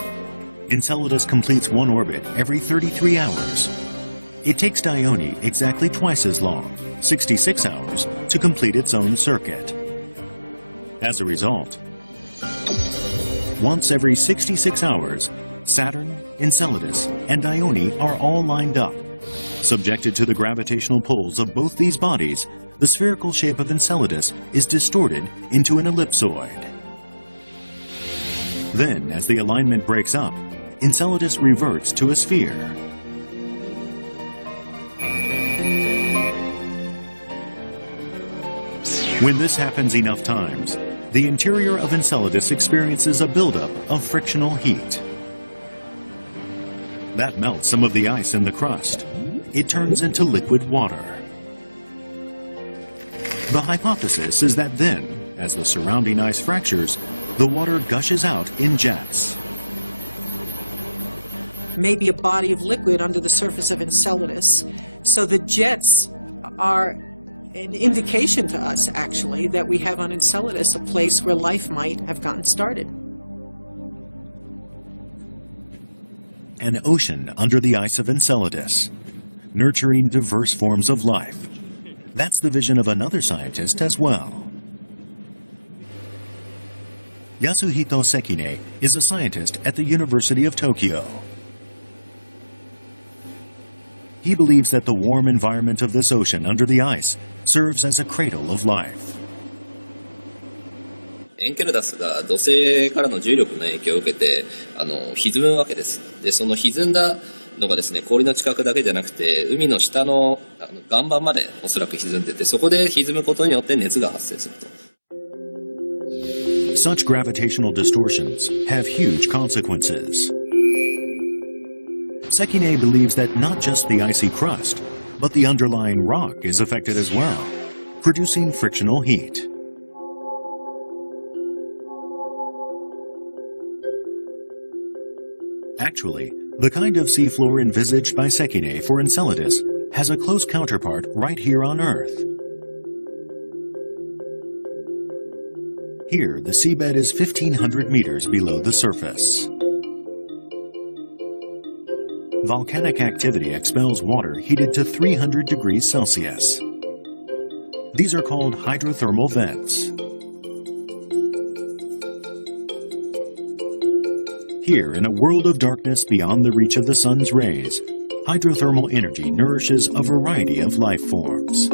Enceladus completes one orbit every 33 hours. It takes Dione exactly twice as long, 66 hours, to complete its own circuit. As a result, once every 66 hours, Saturn, Enceladus, and Dione are all lined up. Subjected to the gravitational pulls of both these bodies, the spherical shape of Enceladus is distorted into an ellipsoid. Then, as the alignment breaks up, Enceladus reverts to a sphere. When this happens enough times, the interior of Enceladus experiences a buildup of frictional heat. That melts some of the ice in the crust. It turns into liquid water. The hypothesis is that then, as the surrounding ice fractures, the water gushes out in jets. Maybe a body of liquid under the surface of Enceladus. So the jets are an indication to us, actually, that we have on Enceladus a place where life might have gotten started. An ocean under the ice of Enceladus, nurturing diverse forms of life. That's the vision of another scientist as well. Yasuhito Sekine is a scientist at the University of Tokyo. He believes that the warm environment of this ocean under the ice serves as a cradle of life. エンケルダスが土星からの重力の影響を受けて歪むわけです。で、その歪んだのがですね、氷の近くだけじゃなくて海の下の岩盤までおそらく歪んでて、そこで歪むことによって熱が発生すると。 Such gravitational distortions have huge consequences. Sekine believes that not just the icy crust, but the underlying rock is affected as well, producing frictional heat. Actually, the kind of seafloor envisaged by Sekine for Enceladus has a close counterpart right here on Earth. Here, the seabed is 1,500 meters below the surface. Volcanic activity expels water heated to 300 degrees Celsius. These are called hydrothermal vents. Here, in a world of darkness beyond the reach of the sun's rays, hydrothermal energy nourishes a variety of life forms.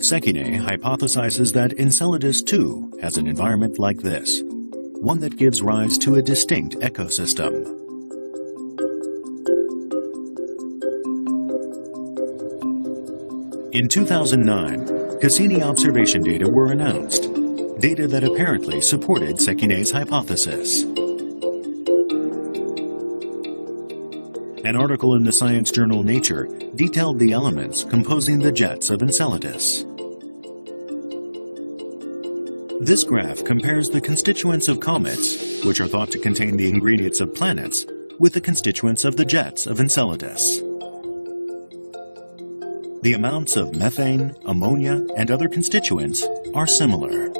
Sekine hypothesizes that Enceladus too has an environment like this, one that gives rise to a distinct ecosystem. In 2009, Cassini observation data were announced, data that apparently supported Sekine's hypothesis. An article in the science journal Nature detailed the elements composing the jets of Enceladus. This graph compares the constituents of comets, which are thought to contain the ingredients of planets, with the constituents of the jets of Enceladus. The amounts of methane, ammonia, and other constituents are similar.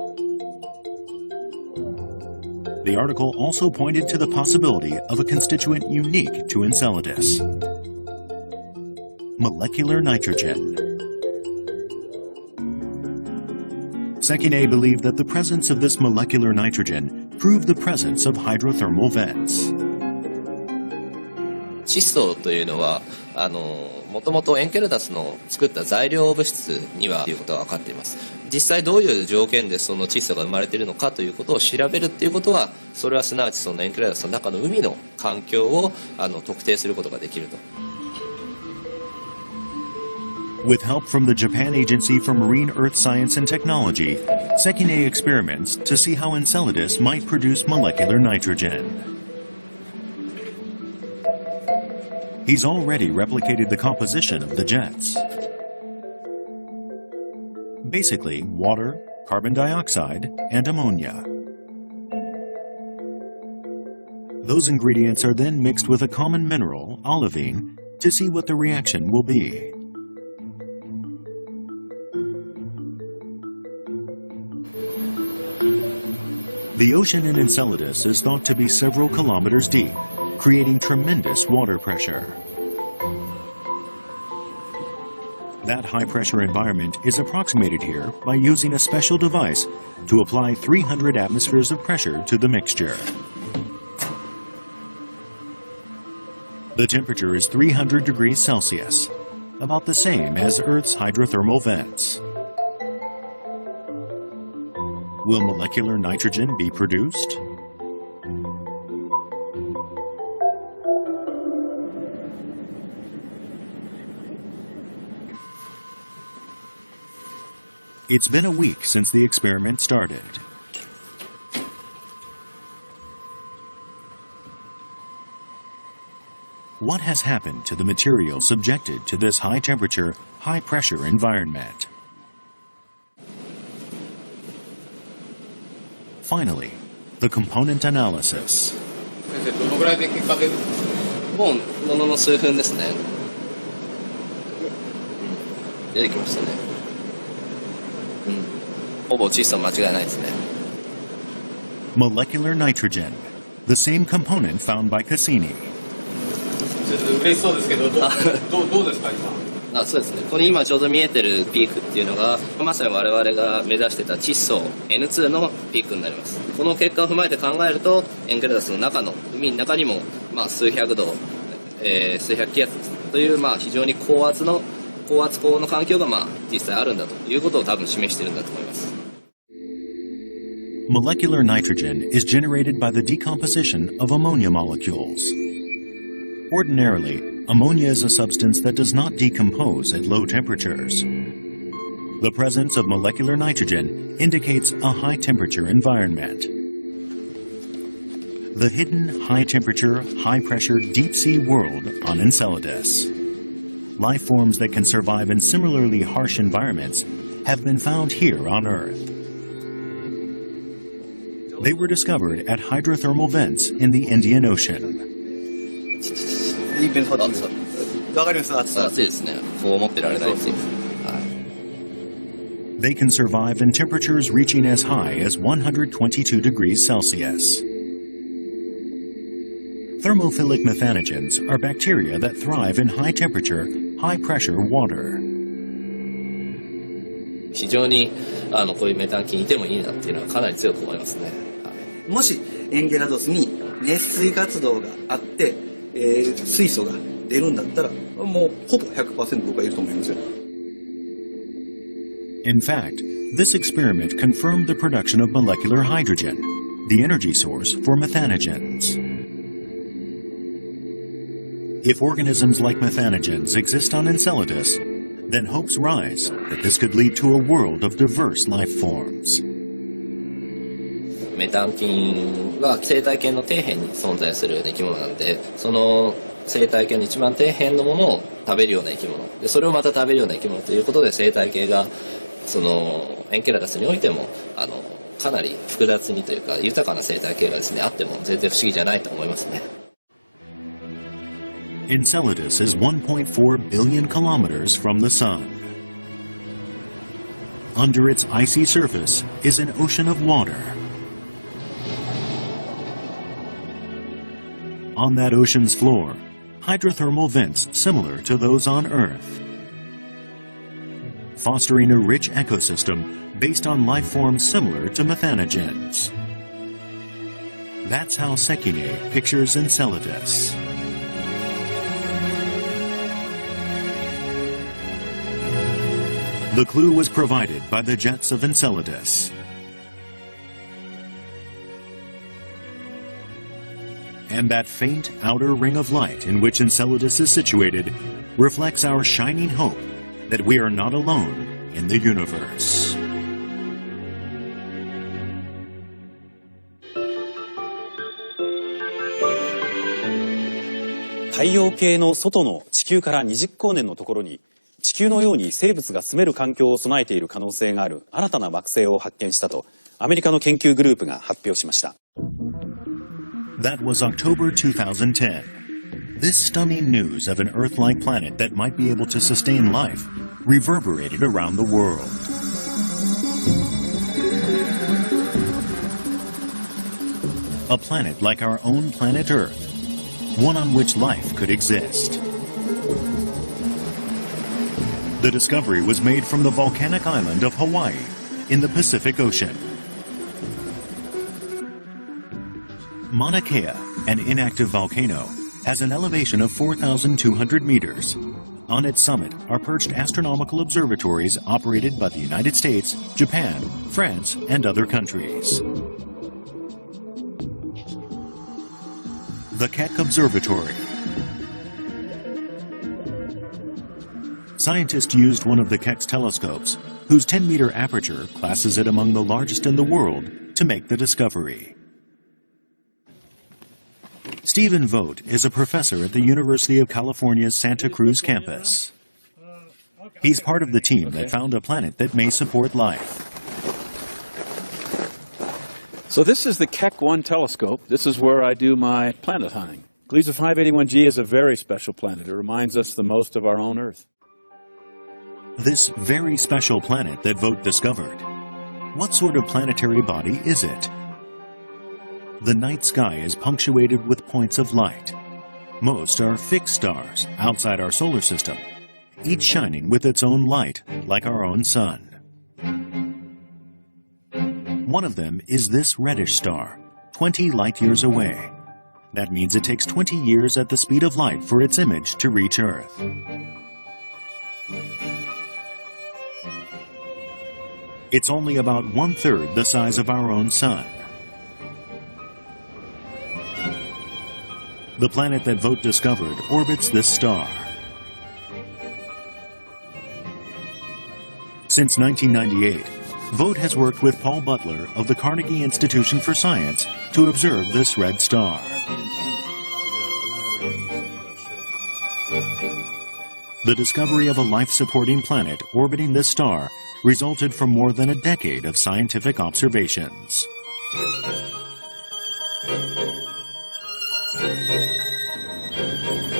The article also pointed to the possibility of a constituent unique to Enceladus: molecular nitrogen. Sekine believed that the presence of this molecular nitrogen proved the presence of hydrothermal vents. 窒素というのはもともとエンケルダスの作った材料物質にはということが分かっています。実際どういう条件でその窒素が生まれているのかということを調べるっていうことは、それはすなわちそのエンケルダスの中の海の環境を特定することができると。With help from the Japan Agency for Marine Earth Science and Technology, Sekine experiments to see how Enceladus might produce molecular nitrogen. He's already replicated the composition of the jets. Basically, water, carbon dioxide, and ammonia. Those ingredients are then mixed with a common mineral, olivine, to see what the reaction will be. The ocean in Enceladus is thought to be several kilometers deep, creating tremendous water pressure. That high-pressure environment is approximated here by using a special device to apply 300 atmospheres of pressure to the mixture. The temperature is 300 degrees Celsius, about the same as Earth's hydrothermal vents. Will molecular nitrogen be produced? It's been a week since the experiment started. What has happened to the material subjected to this high-temperature, high-pressure environment? finally, the component analysis. 先生、どのぐらいで結果出る？もうものの数分ですね。出てきましたね。ほぼ窒素間違いないですね。Molecular nitrogen, the same component found by Cassini. ちょっと嬉しそうですけど、どうですか今？そうですね。これ今ちょうど見えてるピークっていうのが、まさに我々が目指してた窒素 N2 のピークになります。この結果を踏まえて考えると、エンケレダスの中の海の中にも数百度、数百気圧ですという非常に高圧高の環境が実際あるんだということを多分示しているんだと思います。Molecular nitrogen is generated by the decomposition of ammonia molecules. Ordinarily, ammonia is a substance that does not decompose at low temperatures. The presence of molecular nitrogen indicates a high-temperature environment. The hidden high-temperature, high-pressure deep-sea world on Enceladus. Life forms that can survive in similarly harsh environments have been found here on Earth. They were discovered at hydrothermal vents in the Indian Ocean. わかります。暑いですね。こう持ってられないです。They can survive in temperatures reaching as high as 122 degrees Celsius. Thermophilic methanogens are bacteria that thrive in high-temperature, high-pressure water. 非常にこういうメタン菌いてもいいなっていうのはかなり強く思いますね。もしエンケラドスに熱水活動があって、水素が出るんだったらもうほぼ 100% 僕はいると思いますよ。In fact, this experiment confirmed the production of molecular hydrogen, the energy source for methanogens. If organisms like methanogens exist on Enceladus, then hopes rise that this could lead to a world of diverse life forms. メタン菌は生態系の底辺に存在する生き物なので、その生態系の一番底辺のものを食べるような生き物で、それをまた食べるような生き物ということで、生態系がそのエンケラダスにおいてもかなり複雑にというか豊かな生態系がですねあっても全然不思議じゃないと思いますね。Enceladus is 1.4 billion kilometers from the Sun. Under its icy surface is an ocean of water. On that ocean's floor, hydrothermal vents similar to those on Earth, fostering a rich ecosystem based on life forms similar to methanogens. That's how Sekine pictures Enceladus. The clue was provided by the jets of Enceladus. And that faint outer ring of light in which Enceladus is situated reflects our shining hope that we are not alone in the universe. 太陽系の外の地球から20光年のところに地球のように生物が住める環境を備えている可能性がある新たな惑星を発見したとアメリカの研究グループが発表しました。That was October 2010. This stunning news of an Earth-like planet that might be able to sustain life reverberated around the world. A planet like our own planet Earth, one on which life could exist. The discovery was made from the volcanic island of Hawaii in the Pacific Ocean. Mauna Kea, an inactive volcano, has an elevation of 4,200 meters. On its summit are perched astronomical observatories operated by the United States, Japan, France, and other countries. The Keck Observatory. Scientists used one of the Keck's telescopes, whose 10-meter aperture classes it among the largest in the world, to make the discovery. Stephen Vogt is a professor at the University of California's Santa Cruz campus. He's part of the team that found a planet that may support life. So this is the Keck 1 telescope. This is where I do my planet hunting. Gliese 581G is a very special planet. It reminds us the most of our own Earth. This very special planet that Vogt discovered. What sort of planetary body is it? The night sky is punctuated with points of light. Most are fixed stars outside our solar system, each shining with its own light, like our own sun. One of them is this reddish star, 20 light-years away. That means it takes 20 years at the speed of light for its image to reach Earth. It's only about 1/3 the size of our own sun. The planet that Vogt discovered orbits this star. Since 1998, Vogt has worked with Paul Butler of the Carnegie Institution for Science to observe this red star. The discovery of a life-supporting planet orbiting this star resulted from more than a decade of scientific observations.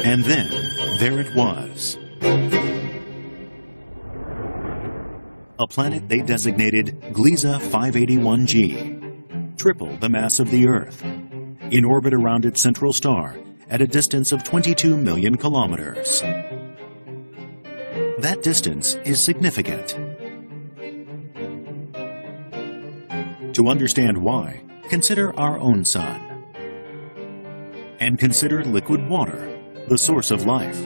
And then, there it was. A planet they designated Gliese 581G, triple the mass of the Earth, in orbit around its central star at a distance of 22 million kilometers. That distance is significant. To understand why, consider our own sun. And consider liquid water, the source of life.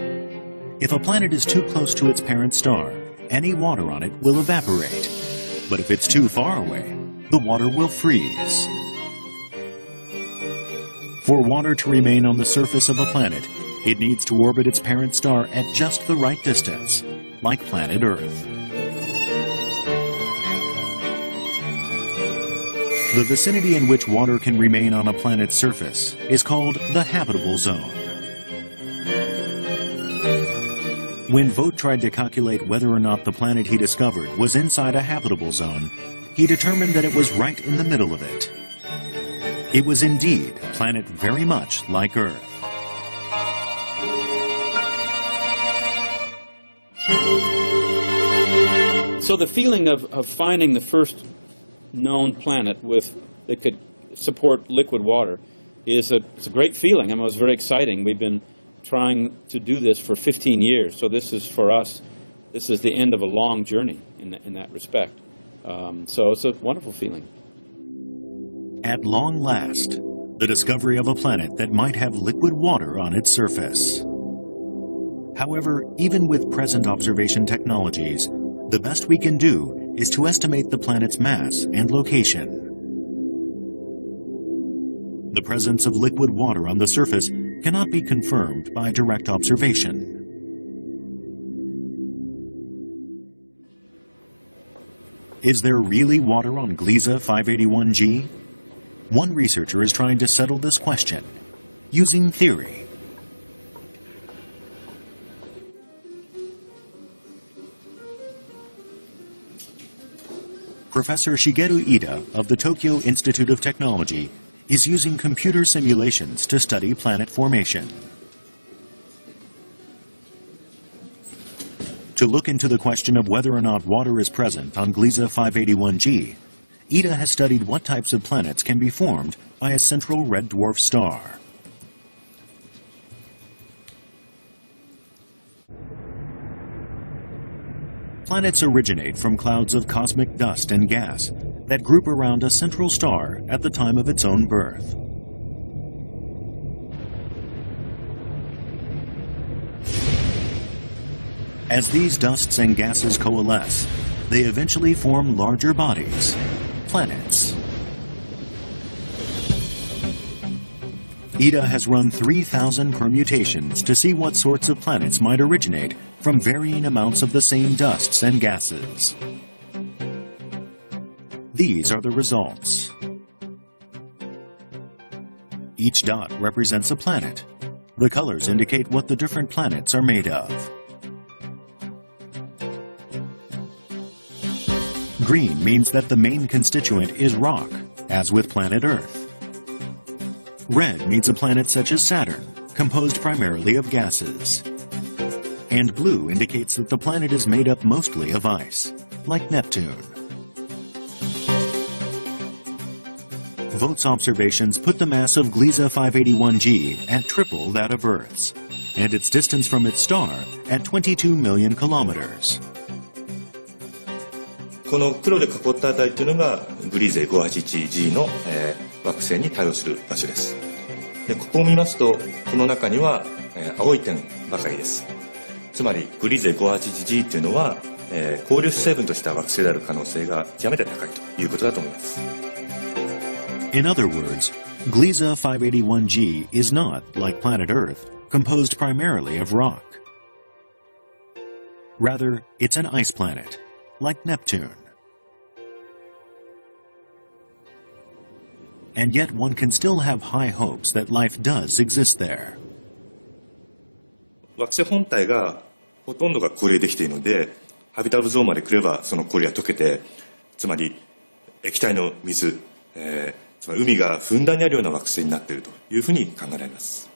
If a planet is too close to its parent star, any water on it will evaporate. But if it's too far away, the water will freeze. For water to remain on the surface of a planet, it needs to orbit its parent star at just the right distance, like planet Earth. The vicinity in which water can remain on a planet's surface is called the habitable zone. When Vogt tried to calculate whether or not the planet he discovered was inside a habitable zone, he determined that it was right in the middle of it. It was indeed a planet very much like Earth. So the feeling of finding the first known planet that could support liquid water it's a great feeling. I mean, it was very exciting. We've been trying to do this for 15 years. So this is, for us, this is the end of a long journey in that respect. So it's a wonderful feeling. At long last, the discovery of a planet that might have liquid water on its surface. However, even with present observation technologies, the best we can do is to estimate the planet's mass and location. The presence of liquid water on the surface cannot be confirmed by direct observation. Is there really water on Gliese 581G? One researcher is trying to settle this question using theory. Professor Shigeru Ida of the Tokyo Institute of Technology is using computer simulations to study planet formation. To look into the question of whether or not water is present on Gliese 581G, Ida has studied what types of planets can be formed by a central red dwarf star. Planets originate from clouds of cosmic dust and gas that group around a central star at the time of its own birth. As these dusts and gases coalesce, they eventually form larger bodies, planets. Ida has run 3,000 permutations to see what sorts of planets might originate from varying amounts of the same dusts and gases. These are the results. Each dot represents a planet. The colors indicate what the different planets are made of. Green means that the main constituent is rock, as with planet Earth. Red means a planet such as Saturn, composed primarily of gases. And blue indicates that the planet is made up mostly of ice, like Neptune. Voigt's observations put the mass of Gliese 581g at triple that of Earth's, and its distance from its star at 22 million kilometers. この黒で囲った値というのがグリーゼ 581g の、惑星に対応する場所です。で、ここを見ますと、この中には、青い点ばかりです。つまりグリーゼ 581g というのは、交粒子成分とした惑星である可能性が極めて高いということだと思います。In other words, Gliese 581g is not, like planet Earth, composed primarily of rock. Rather, it's an ice planet, like Neptune. And yet one can still have high hopes that life does exist there. 惑星本体がほとんどが氷でできているので、ハビタブゾーンまで来ればその氷が溶けて、つまり液体の水、つまり海がふんだんにあるような惑星になっているというふうに考えられます。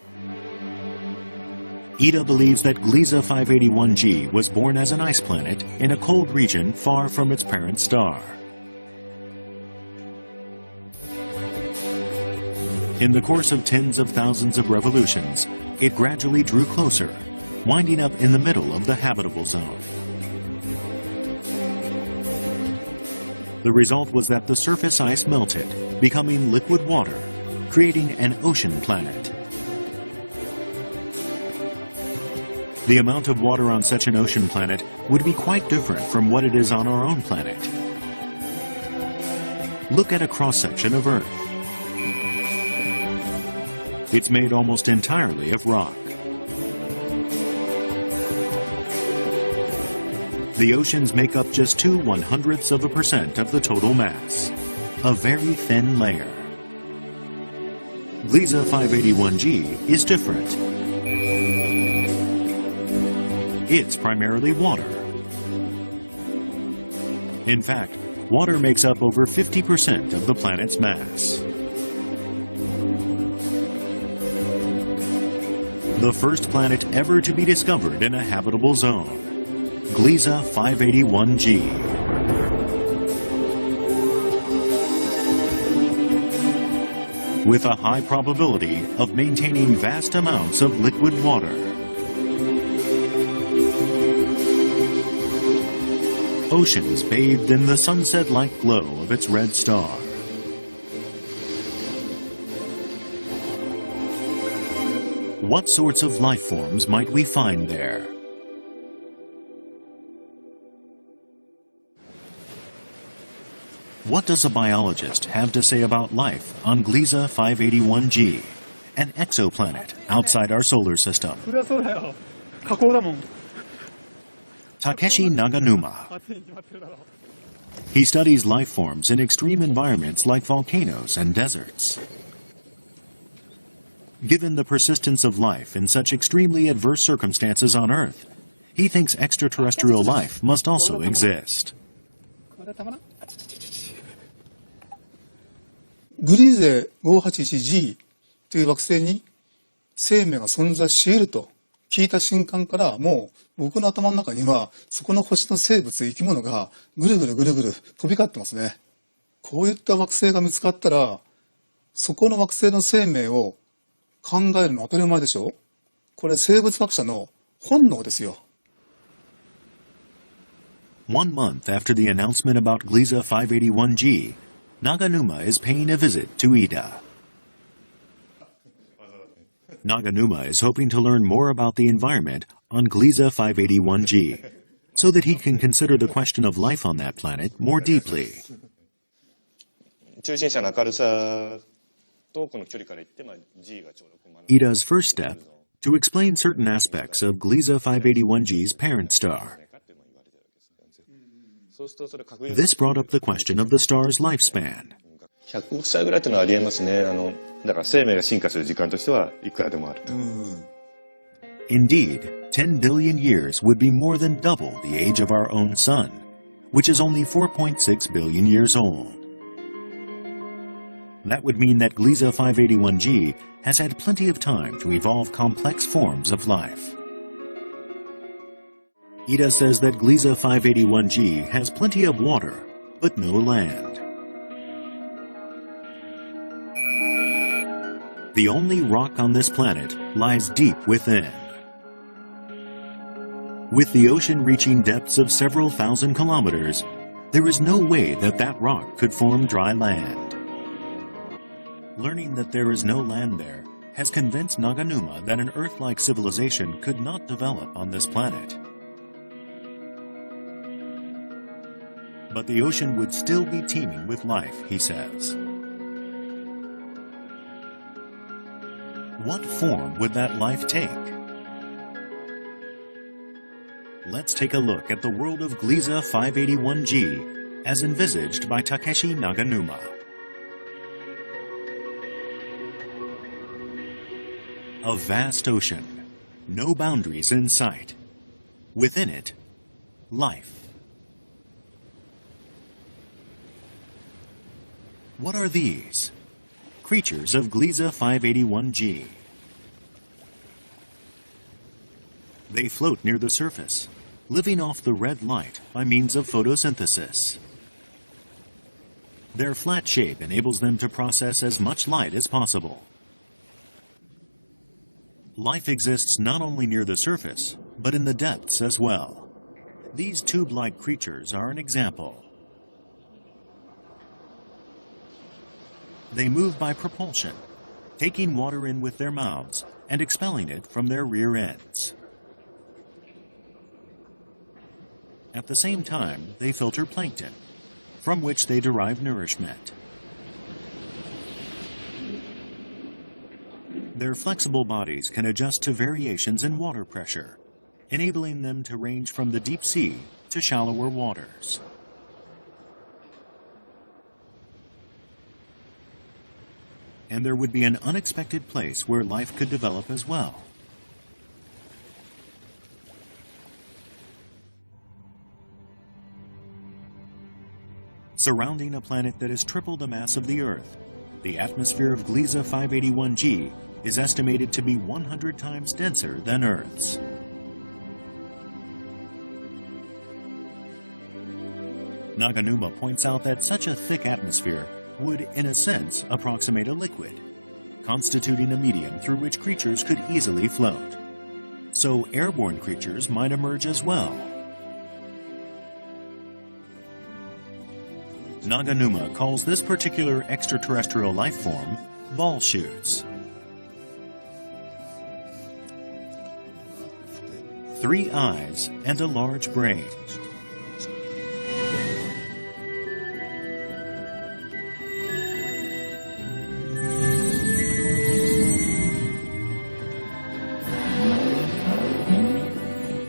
Ida believes that Gliese 581g was born as an ice planet in a cold region far from its parent star. In the course of tens of thousands of revolutions, it gradually drew closer, winding up in the middle of the habitable zone. The result was that the surface ice melted, becoming liquid water, creating an ocean planet. The amount of water on such an ocean planet would be quite different from what it is on our own planet. Look at a cross-section of Earth. It's made almost entirely of rock. The oceans make up just 0.02% of the total mass, a very thin layer. Gliese 581g is different. It's primarily water. In fact, water makes up over 50% of the planet's mass. The first planet ever to be discovered in a habitable zone, Gliese 581g. With a high probability of maintaining vast amounts of liquid water. Oceans bathed in the sunset-like glow of its red star. What sorts of life forms might we find there? What does a biologist have to say about life on Gliese 581g, an exoplanet outside our solar system? Takeshi Naganuma. He studies life forms in extreme environments like volcanoes and deserts. Given the persistence of life in such extremely adverse circumstances on Earth, he thinks extraterrestrial life must also exist. グリーゼ 581g という惑星に生命が存在し得ると聞いた瞬間から、もう僕の頭の中にはそこの星の生物、生き物がぐるぐるぐるぐる飛び交ってますね。こういった惑星が見つかったら、そこの惑星の生命を考えるのは当たり前でしょ。これ生物学者の本能ですよ。1 month after the announcement about Gliese 581g, Naganuma is paying a visit to Ida. Naganuma is hoping to learn more about the environment on Gliese 581g, so that he can consider the question of life on that planet more deeply. 中心者の明るさ Ida's first step, to explain certain aspects of Gliese 581g's parent star. This brought up the question of the star's lifespan. 100億歳ぐらいというのはありえますね。だから生命が進化する時間としてはいくらでもあると。Indeed, 10 billion years would be more than double the age of our own sun, which is only 4.6 billion years old. That would mean that Gliese 581G has had plenty of time to evolve complex forms of life. Ida says that Gliese 581G has plenty of water, but no land. The only rock on this planet lies deep within. With the ocean reaching depths of several thousand kilometers, there is no way that that rock could form dry land. Learning that there is no land there has convinced Naganuma that an Earth-like civilization could not develop on this planet. But the ocean would still be teeming with life, he says. What form would that life take? Let's take a look at the world of Gliese 581G as envisaged by Takeshi Naganuma. A vast ocean, no boundaries in sight. Within it, life. What are these? Creatures of Gliese 581G. They float near the surface, living off the red light by means of photosynthesis. Their flat shape enables them to process as much light as possible. Life exists not only near the surface, but in the depths as well. These tube-like creatures are an example. They move by propulsion, taking water in with their mouths and expelling it from their rear ends. At the same time, they filter plankton, from which they derive nourishment. Their flexible bodies can adjust to variations in water pressure, enabling them to range from the deep sea to shallower waters. And there would be an unexpected place where life could develop as well. Surrounding a planet that is triple the mass of the Earth, the atmosphere of Gliese 581G is estimated to be 100 times denser than Earth's. Naganuma points out that such a thick atmosphere would, in a sense, approximate a liquid, constituting a medium through which creatures could easily float. So airborne creatures might emerge as well. Naganuma calls this particular extraterrestrial life form ball shoots. 3 eyes and a large brain.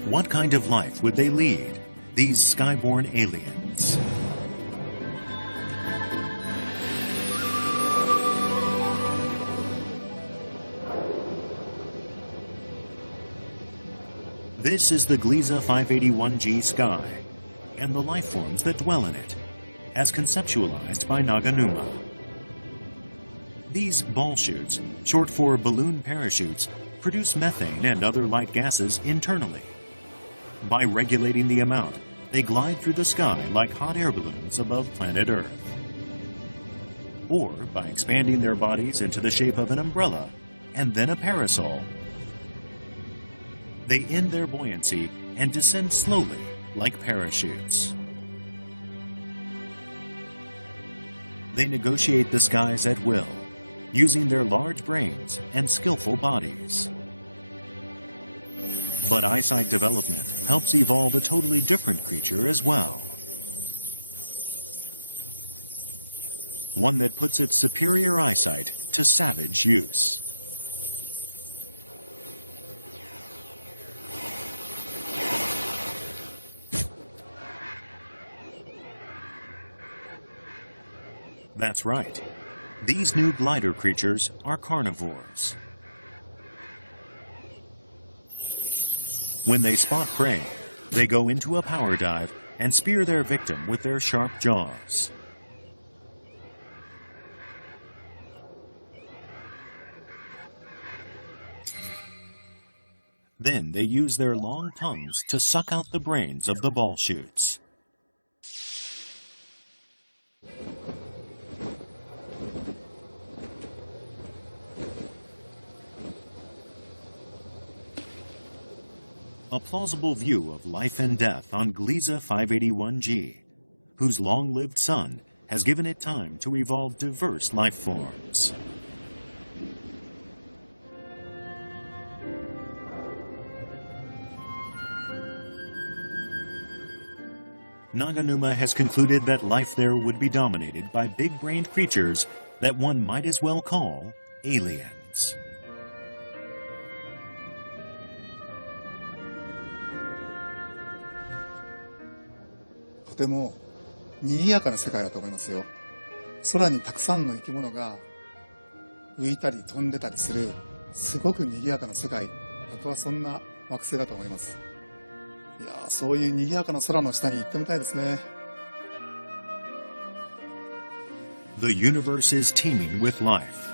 What kind of life would they lead, these skyborn aliens? This is the Gliese 581G sky, and the life forms that dwell in it, as conceptualized by Naganuma. These ball shoots, short for balloon parachutes, produce methane and other light gases internally. By regulating the amount, they glide through the sky like hot air balloons above planet Earth. Or by expanding their bodies into the shape of an umbrella and then a parasol, they end their buoyancy and descend slowly like parachutes. They negotiate the skies at will, using their large brains and skillful bodies. But eyesight development helps evolve a totally different creature as well. One that puts its superior eyesight to savage use. That's right. These new glider creatures are carnivores. When they spot prey, they go into a power dive and spear their victim with their sharp jaws. Then they use their long tongues to suck out the brains of the ball shoots. A plausible view of life and death on Gliese 581G, whose long-lived son has given it time to evolve diverse life forms. Naganuma has concluded that life there would be dominated by big-brained creatures that one might as well call aliens.とても賑やかな世界だと思いますよ。空にたくさんの生き物が浮いたり飛んでたりするすごく賑やかな世界。僕はそんな惑星だと思います。いやー、そういう賑やかな空の下に行ってみたいですね。The universe is teeming with life.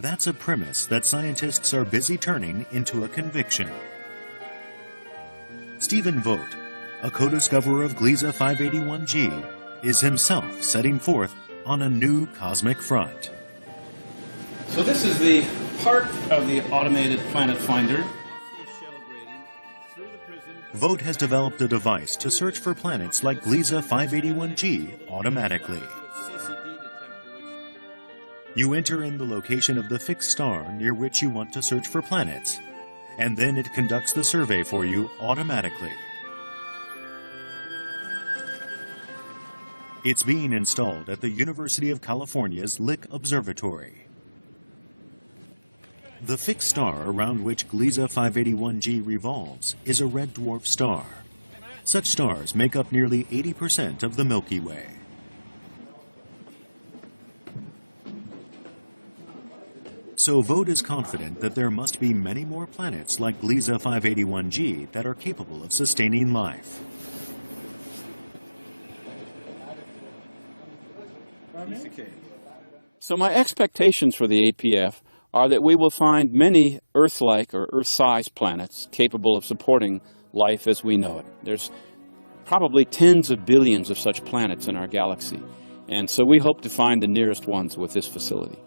That's a premise that scientists are busy turning into a conviction. Stephen Vogt, a co-discoverer of Gliese 581G, is himself setting forth on a new cosmic front. So this is the part of the automated planet finder. Vogt has developed a device to search for planets like Gliese 581G automatically. You enter in the location of the fixed star near which you want to search for planets, and then it conducts the survey for you automatically. It's being installed at the University of California's Lick Observatory. The fixed star around which Gliese 581G revolves is a red dwarf star. Such stars make up nearly 80% of the Milky Way. So Vogt is confident that there must be many more planets like Gliese 581G that are capable of sustaining life. So my expectations for the APF are that we will find many Earth-like or Earth-sized planets capable of supporting life as we know it. There's probably tens of billions of such planets in our galaxy, and so we hope to find the nearest ones with this facility.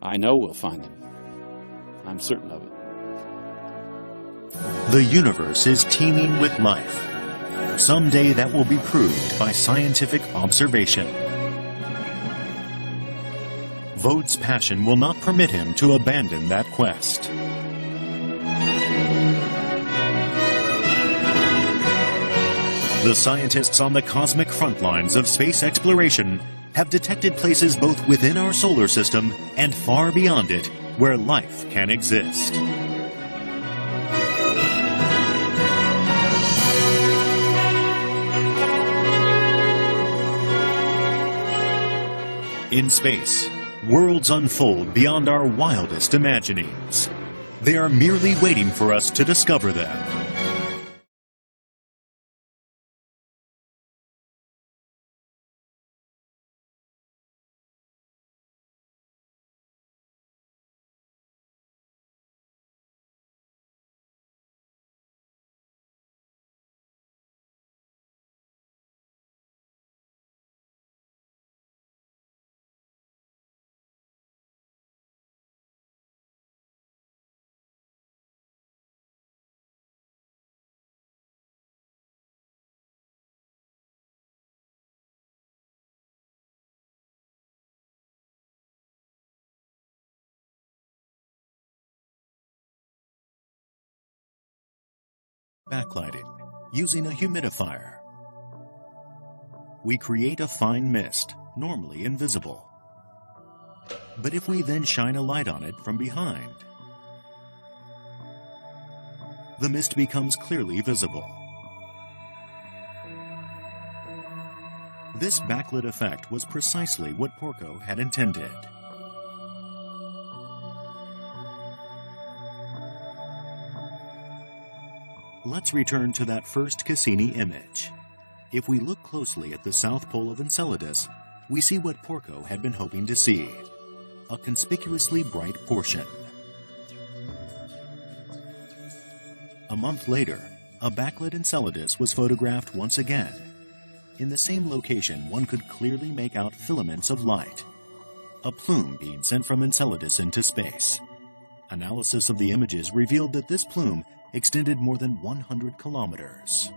I know we'll find them. I'm certain of it. The universe is teeming with life. Someday that will be proved by scientific observation. Vogt's passion will not permit him to abandon that quest. The scientists on the cosmic front lines of space exploration have detected places both within our solar system and far beyond it where life can exist. In space, worlds unfold beyond our wildest imaginings. They are merely waiting for us to discover them. Backlighting, using a humidifier. We create a fine mist, normally invisible. But if we then shine a light on it from behind, the mist becomes clearly visible. This backlit effect was precisely what Porco had intended. Let's return to that first Cassini image. If we look closely at the south pole of Enceladus, we see what Porco had been hoping to see, a conspicuously bright portion. A month later, a backlit Enceladus was photographed once again. In the same location, one could clearly make out filaments of light. A plume being sent from Enceladus into space. Analysis of the images revealed that this plume extended more than 100 kilometers.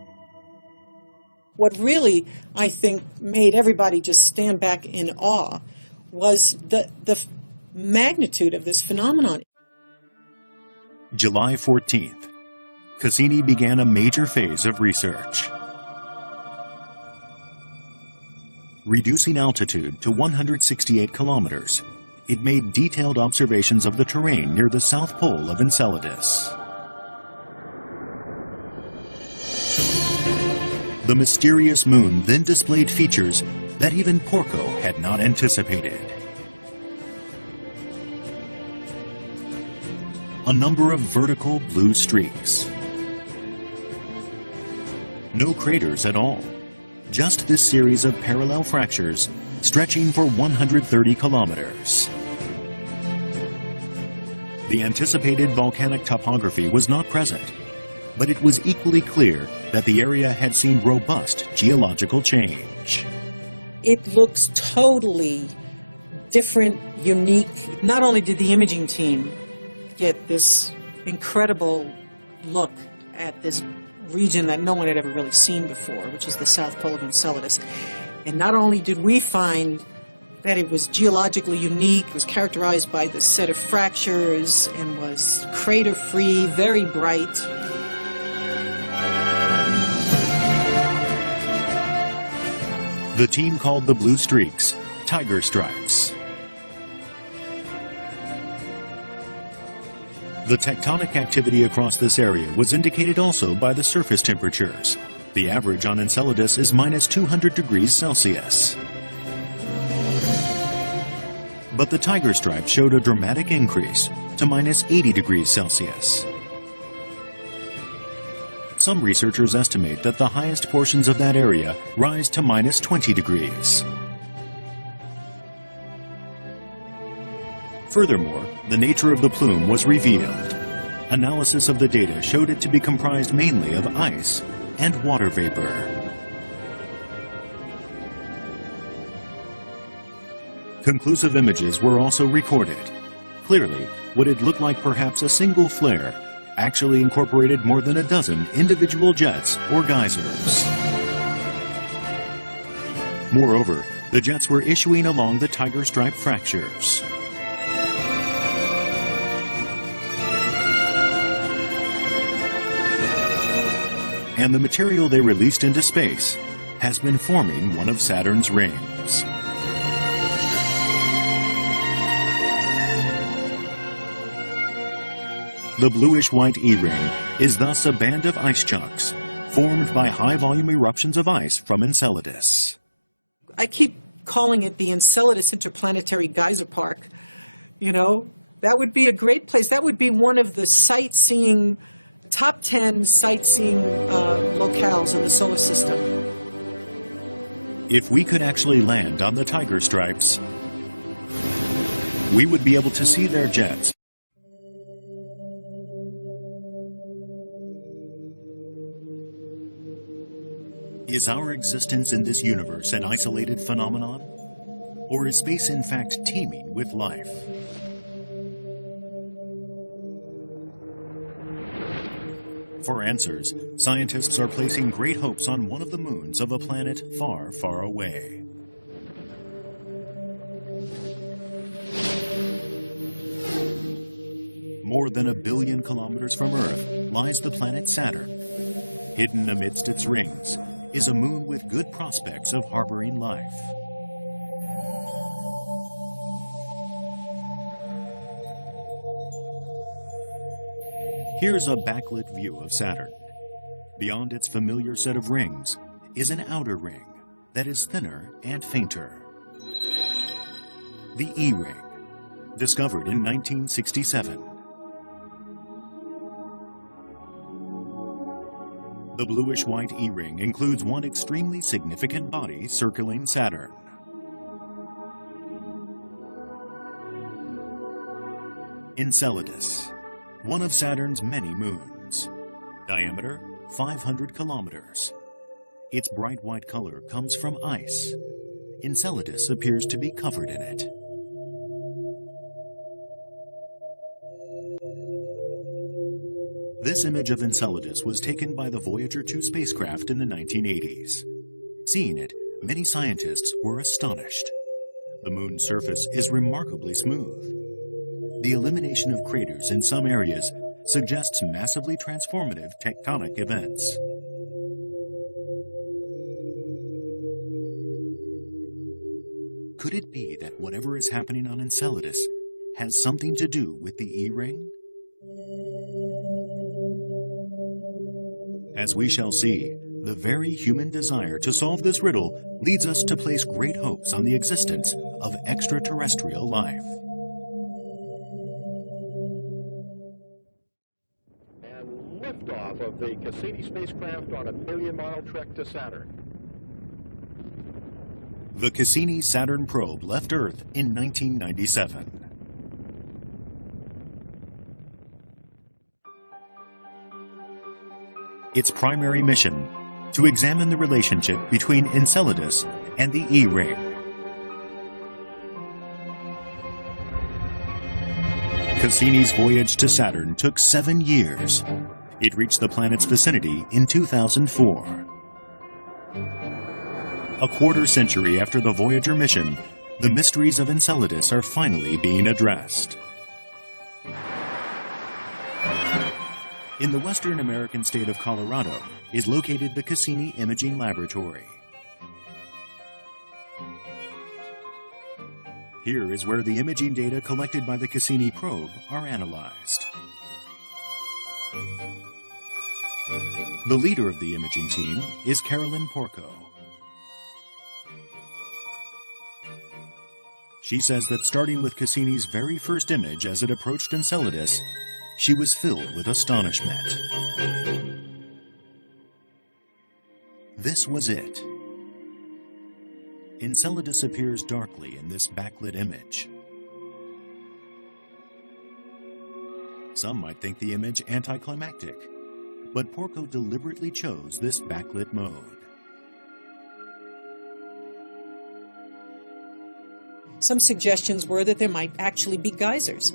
What really, I think, made everybody just stand back in awe was the magnitude of this phenomenon. July 14th, Cassini began a major phase of research. Reducing altitude to 168 kilometers, it made detailed observations of the terrain near the south pole of Enceladus. The mysterious moon then displayed features that even Porco had not anticipated. A number of vertical blue streaks. No craters at all, just this series of parallel fractures stretching for 130 kilometers. The anticipated volcanic topography was not present, but it was equally clear that the area had seen robust geological change. It looks totally different, unique. Not only did the imaging team get this incredible look at this region that no one had ever really seen before, which is the south pole of Enceladus, and not only did we find that it was geologically unique, it was characterized by this set of fractures and was crater-free, very bright. The team called the blue streaks tiger stripes. The tectonic activity across this area was indicated also by the surface temperatures. The average on Enceladus is minus 200 degrees Celsius. But the tiger stripe showed a dramatic increase to minus 80 degrees Celsius. Some researchers estimate that the highest portions of that area rise to minus 20 degrees. Furthermore, the nature of the plume was revealed. Analysis of the data showed it to be comprised mainly of ice and water vapor. Conclusive images were also recorded. Clearly, what had looked like perhaps a single flare actually incorporated more than a dozen individual jets or geysers. Moreover, the jets were issuing along the tiger stripe fractures. And the material they released into space has been forming one of Saturn's rings. The bluish-white E-ring is thus a band of ice chunks formed by high-volume eruptions of ice from Enceladus. I keep calling it the Enceladus Interplanetary Geyser Park. You know, that would be a great place. That would be one of the sightseeing, top 10 sightseeing locales in the solar system. If we could actually land on the tiger stripes, we would be able to see their jets. Is our existence in this universe an isolated phenomenon? Or is space in fact teeming with life? For answers, scientists are placing great hopes on one of the moons of a planet far, far away. More than 1 billion kilometers from Earth lies the planet Saturn. Hidden amidst its rings is a moon with good prospects of harboring life. Here's a backlit view of Saturn. Beyond its familiar set of rings is an outer ring that is thinner and fainter. The E-ring, discovered in 1967. The bluish-white E-ring includes one extremely significant body circling Saturn. Enceladus, one of Saturn's many moons. Diameter 500 kilometers. Its bright white color comes from ice. Enceladus appears to be covered in it. This image of Enceladus was taken by the Voyager 2 spacecraft in the 1980s. Seeing it, many scientists were astonished. The moon's surface is remarkably smooth. The elimination of craters in some areas suggests massively transformative tectonic events. Could it be that whatever is happening on Enceladus has something to do with the E-ring? As we shall see, the very human desire to solve this riddle leads us to place great hopes on the existence of extraterrestrial life. And liftoff of the Cassini spacecraft on a million-mile trek to Saturn. The Cassini Saturn probe left Earth in 1997. Its primary mission, to examine the relationship between Enceladus and the E-ring. Cassini's voyage to Saturn took 7 years. It reached the planet's vicinity in 2004. A quarter century after the Voyager mission, the mysteries of Enceladus are finally being addressed. In the western American state of Colorado is located the Cassini Imaging Laboratory. Here is where the imaging data collected by the Cassini probe are analyzed. The leader of the imaging team is Carolyn Porco. She says that starting with Cassini's very first image as it approached Enceladus, she was filled with astonishment. This was it. Enceladus appears darkly in this backlit image. Some might think the image anticlimactic, but Porco deliberately chose this backlit mode. Some suggestions were that there might actually be geysers.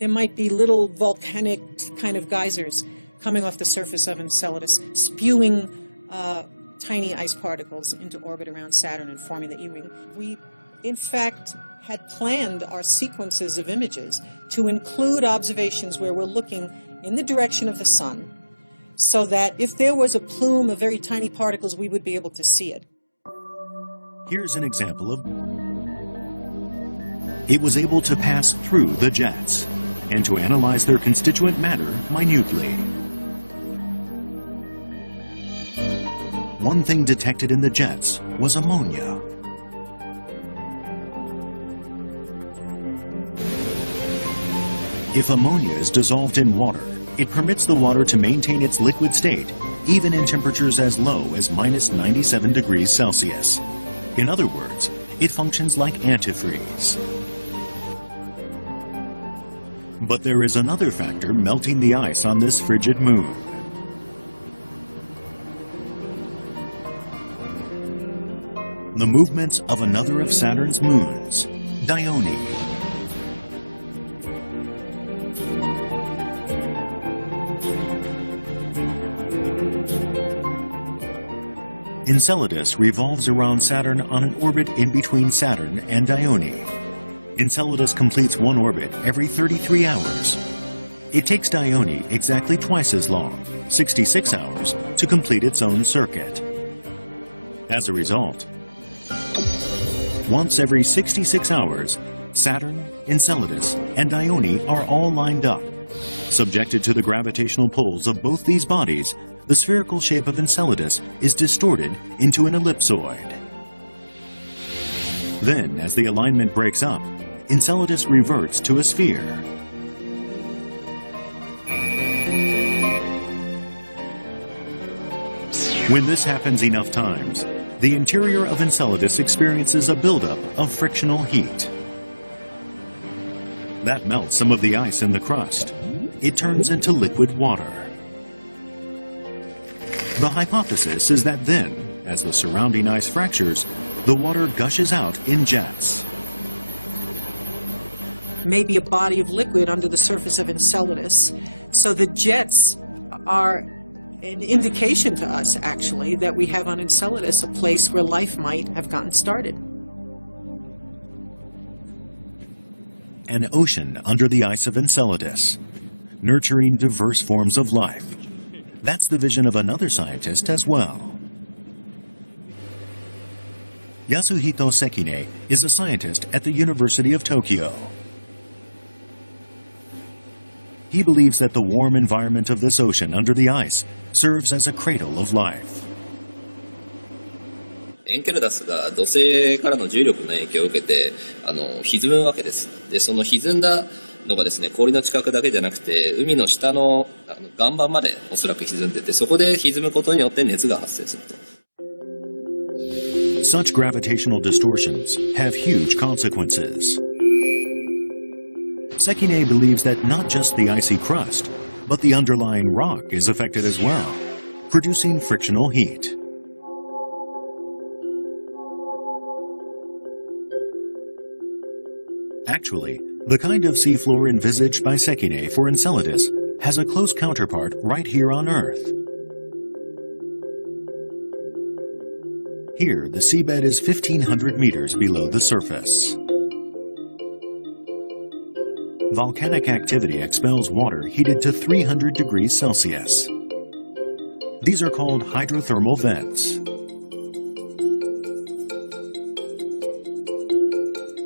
There might be little volcanic kind of geysers coming off the surface of Enceladus, spewing tiny ice particles into orbit around Saturn and forming the E-ring. We, in fact, had planned our sequences of images to include observations where we're looking in the direction of the sun, so that if there was a plume of very tiny particles, we would be able to see it. Here's an example of it was able to pass through the jets and to analyze their constituent matter minutely. One thing detected in the jets was ammonia. If ammonia is dissolved in water, it permits the water to maintain its liquid state even in temperatures as low as -97 degrees Celsius. In other words, it functions like antifreeze. But there is another factor melting the ice on this frigid moon. The movements of another of Saturn's moons, Dione. Enceladus revolves around Saturn on an orbit in between Saturn and Dione. Enceladus completes one orbit every 33 hours. It takes Dione exactly twice as long, 66 hours, to complete its own circuit. As a result, once every 66 hours, Saturn, Enceladus, and Dione are all lined up. Subjected to the gravitational pulls of both these bodies, the spherical shape of Enceladus is distorted into an ellipsoid. Then, as the alignment breaks up, Enceladus reverts to a sphere. When this happens enough times, the interior of Enceladus experiences a buildup of frictional heat. That melts some of the ice in the crust. It turns into liquid water. The hypothesis is that then, as the surrounding ice fractures, the water gushes out in jets. Maybe a body of liquid under the surface of Enceladus. So the jets are an indication to us, actually, that we have on Enceladus a place where life might have gotten started. An ocean under the ice of Enceladus, nurturing diverse forms of life. That's the vision of another scientist as well. Yasuhito Sekine is a scientist at the University of Tokyo. He believes that the warm environment of this ocean under the ice serves as a cradle of life. エンケルダスが土星からの重力の影響を受けて歪むわけです。で、その歪んだのがですね、氷の近くだけじゃなくて海の下の岩盤までおそらく歪んでて、そこで歪むことによって熱が発生すると。Such gravitational distortions have huge consequences. Sekine believes that not just the icy crust, but the underlying rock is affected as well, producing frictional heat. Actually, the kind of seafloor envisaged by Sekine for Enceladus has a close counterpart right here on Earth. Here, the seabed is 1,500 meters below the surface. Volcanic activity expels water heated to 300 degrees Celsius. These are called hydrothermal vents.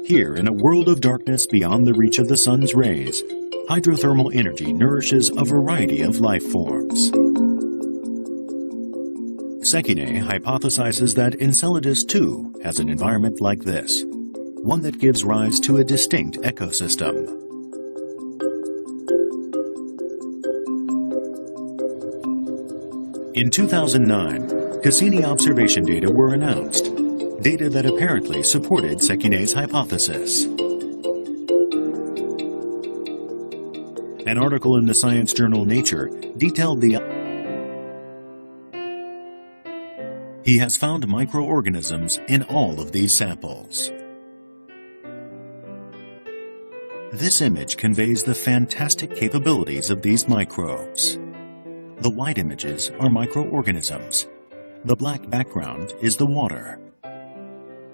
Here, in a world of darkness beyond the reach of the sun's rays, hydrothermal energy nourishes a variety of life forms. Sekine hypothesizes that Enceladus too has an environment like this, one that gives rise to a distinct ecosystem. In 2009, Cassini observation data were announced, data that apparently supported Sekine's hypothesis. An article in the science journal Nature detailed He has found microorganisms in all of these samples. This image conveys the fantastic capabilities of these microbes. The white images are microorganisms. The black background is the water.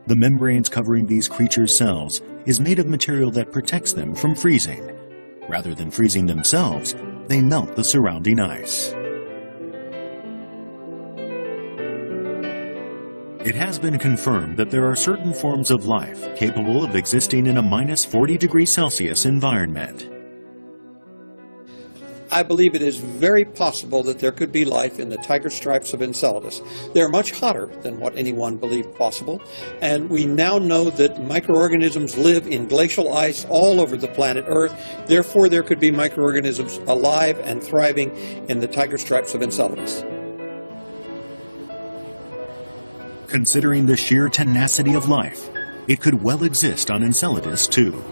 The membranes covering these creatures' cells is made of material that protects them from freezing. Rather than freezing themselves, they melt the surrounding ice. It has been confirmed that there are certain forms of life capable of existing in a minus 40 degrees Celsius environment. I believe it is very possible that there could be life in the tiger stripes of Enceladus. They're much hotter than what anyone believed possible, and we now know that microorganisms live in glacial ice all over the planet Earth. Therefore, there could be microorganisms alive and thriving in the tiger stripes of Enceladus. Considering the sheer tenacity of life, it could well exist on Enceladus too.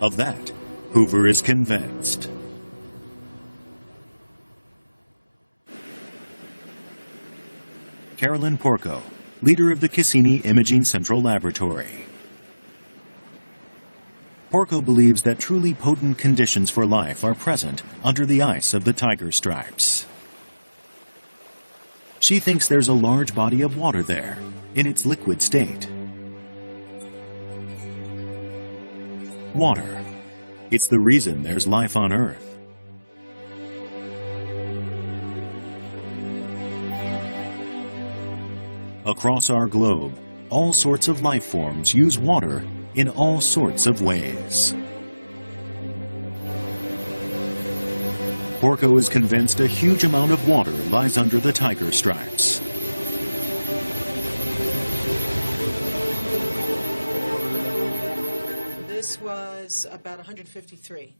Of that, Hoover is convinced. Carolyn Porco, leader of the Cassini Imaging Central Laboratory. Porco believes that truly potent conditions for life are present under the ice of the tiger stripes. She thinks there's a large body of water there, in its liquid state. Water. It's the reason there's life on Earth. Across our globe, all sorts of life forms use water in all sorts of ways. Porco is convinced a huge amount of water lies under the tiger stripes. This was about 153.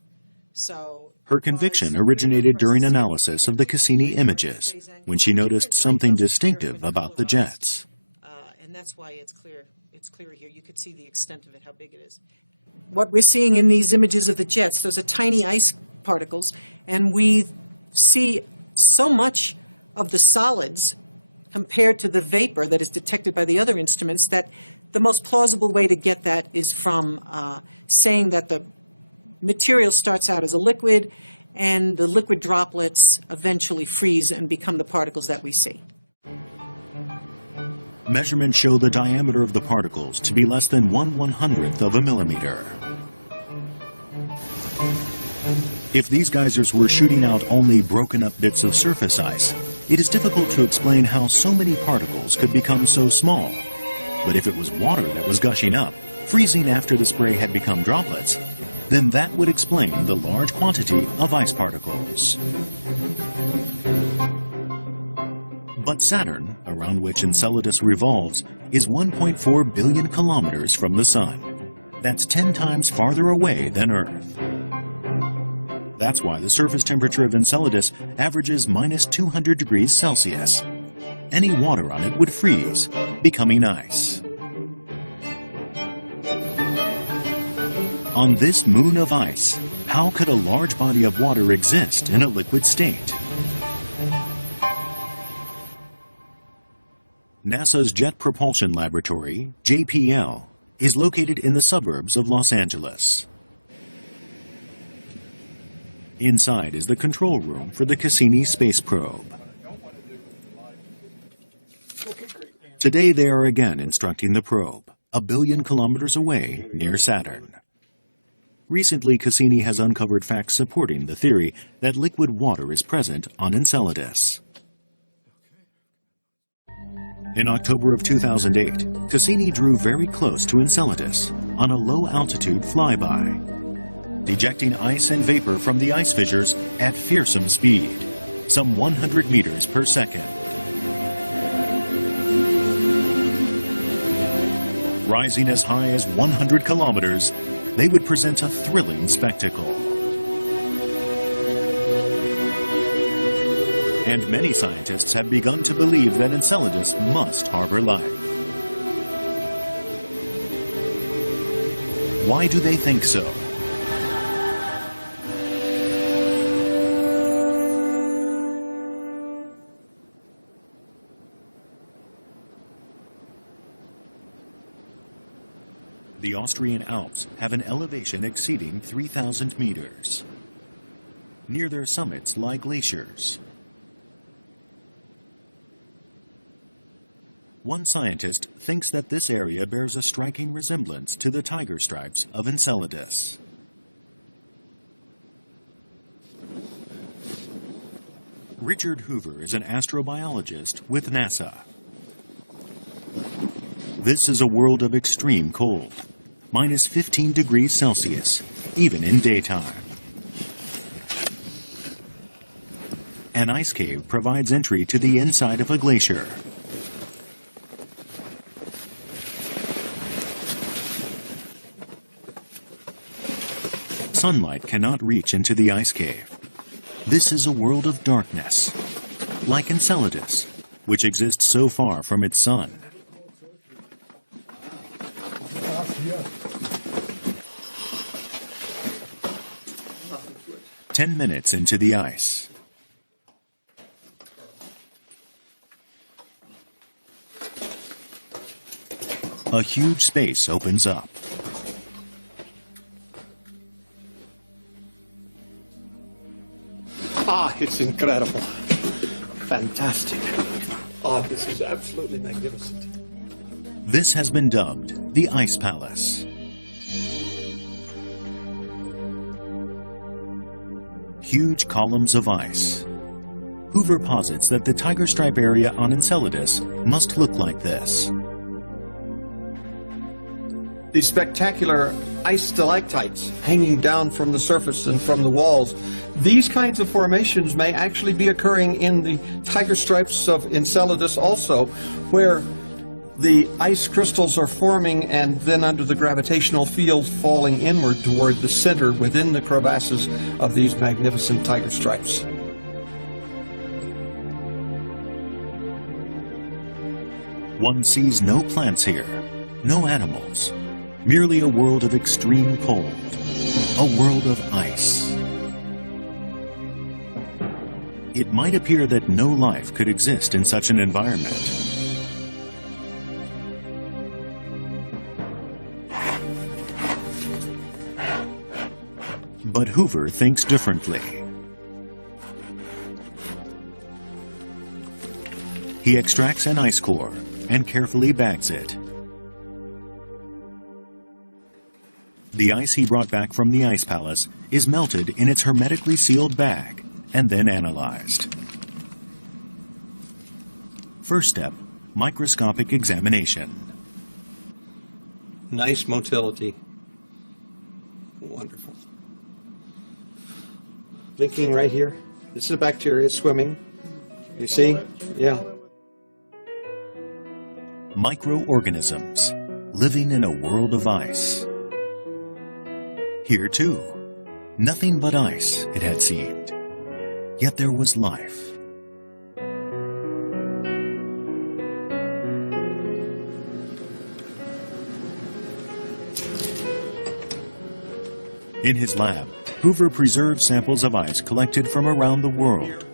So her conviction originated during analysis of the Cassini images, when she noticed something distinctive about the jets. And that's why it's clear here. You could see the extent of it, how big it is. What we're seeing in these images of the jets, those are tiny ice particles, and we see so much of the solids compared to the vapor that is detected by the other instruments, that the most plausible way to get that is from saying that the material starts out as a liquid and the liquid droplets eventually freeze and become the particles that we see. Measurements show the diameter of the particles to be less than 1/100th of a millimeter. If these geysers were shooting out only broken up bits of surface ice, it is difficult to explain how so many particles could become so small. But if it was water that was gushing up, freezing after the spray had become droplets, then that would explain the large quantity of ice particles. But Saturn, around which Enceladus revolves, is 1.4 billion kilometers from the Sun. That's 10 times farther away than Earth. That's why the surface temperature of Enceladus averages minus 200 degrees Celsius. Any water on it would freeze, becoming ice. On this moon of ice, how could a large body of water exist in a liquid state? NASA's Jet Propulsion Laboratory, JPL, is located in the suburbs of Los Angeles. Inside is the control room for the Cassini space probe. Today they are again instructing the probe, 1 billion kilometers away near Saturn. Recently, Cassini has uncovered facts supporting the theory that liquid water is present on Enceladus. In October of 2008, Cassini drew very close to Enceladus on a low-altitude flyby, ejecting ice and vapor from the ice fissures at fearsome speed, some 100 meters per second. Rising as high as 100 kilometers, they would present a thrilling spectacle. And many scientists have begun to believe that Enceladus must harbor life. Why do they think so? The Austrian Alps have an elevation exceeding 3,000 meters. Near their summits lie glaciers. One scientist thinks that this area bears a striking resemblance to the tiger stripes of Enceladus. Richard Hoover is an astrobiologist with NASA. This is a world of extreme cold, minus 15 degrees Celsius, even in daytime. An ice cave provides entry to the inside of a glacier. Sunlight cannot reach into the ice cave. This is a world of darkness, like Enceladus, which exists so far from its sun. "10 minutes into the ice. A huge space opens up. It's incredible. Fantastic. This is absolutely magnificent. This has been dubbed the Ice Palace. Huge columns of ice. Hoover posits that the tiger stripe area on Enceladus must look like this. These spectacular ice stalactites hanging down from the surface and from the walls, these kinds of formations may actually be occurring in the tiger stripes of Enceladus also, where the ice crystals are forming and then under the gravitational field falling inward toward the center within the crevasses of these magnificent tiger stripes. One sees no plants here, no animals, merely a world of extreme cold, a world of ice. it might appear that no life could exist in such an environment. But Hoover thinks differently. He extracts an ice core and carefully bags it. The ice he brought back from the ice palace is melted in its hermetically sealed bag and then analyzed. First step, microscopic examination. Nice motility. Wonderful. Blinking right here. This is a bacteria swimming. You see? Yeah. Microorganisms living in a world of ice. Here too, nothing but ice, it had seemed. Yet there was life. In his lab, Hoover preserved samples of ice collected from around the world.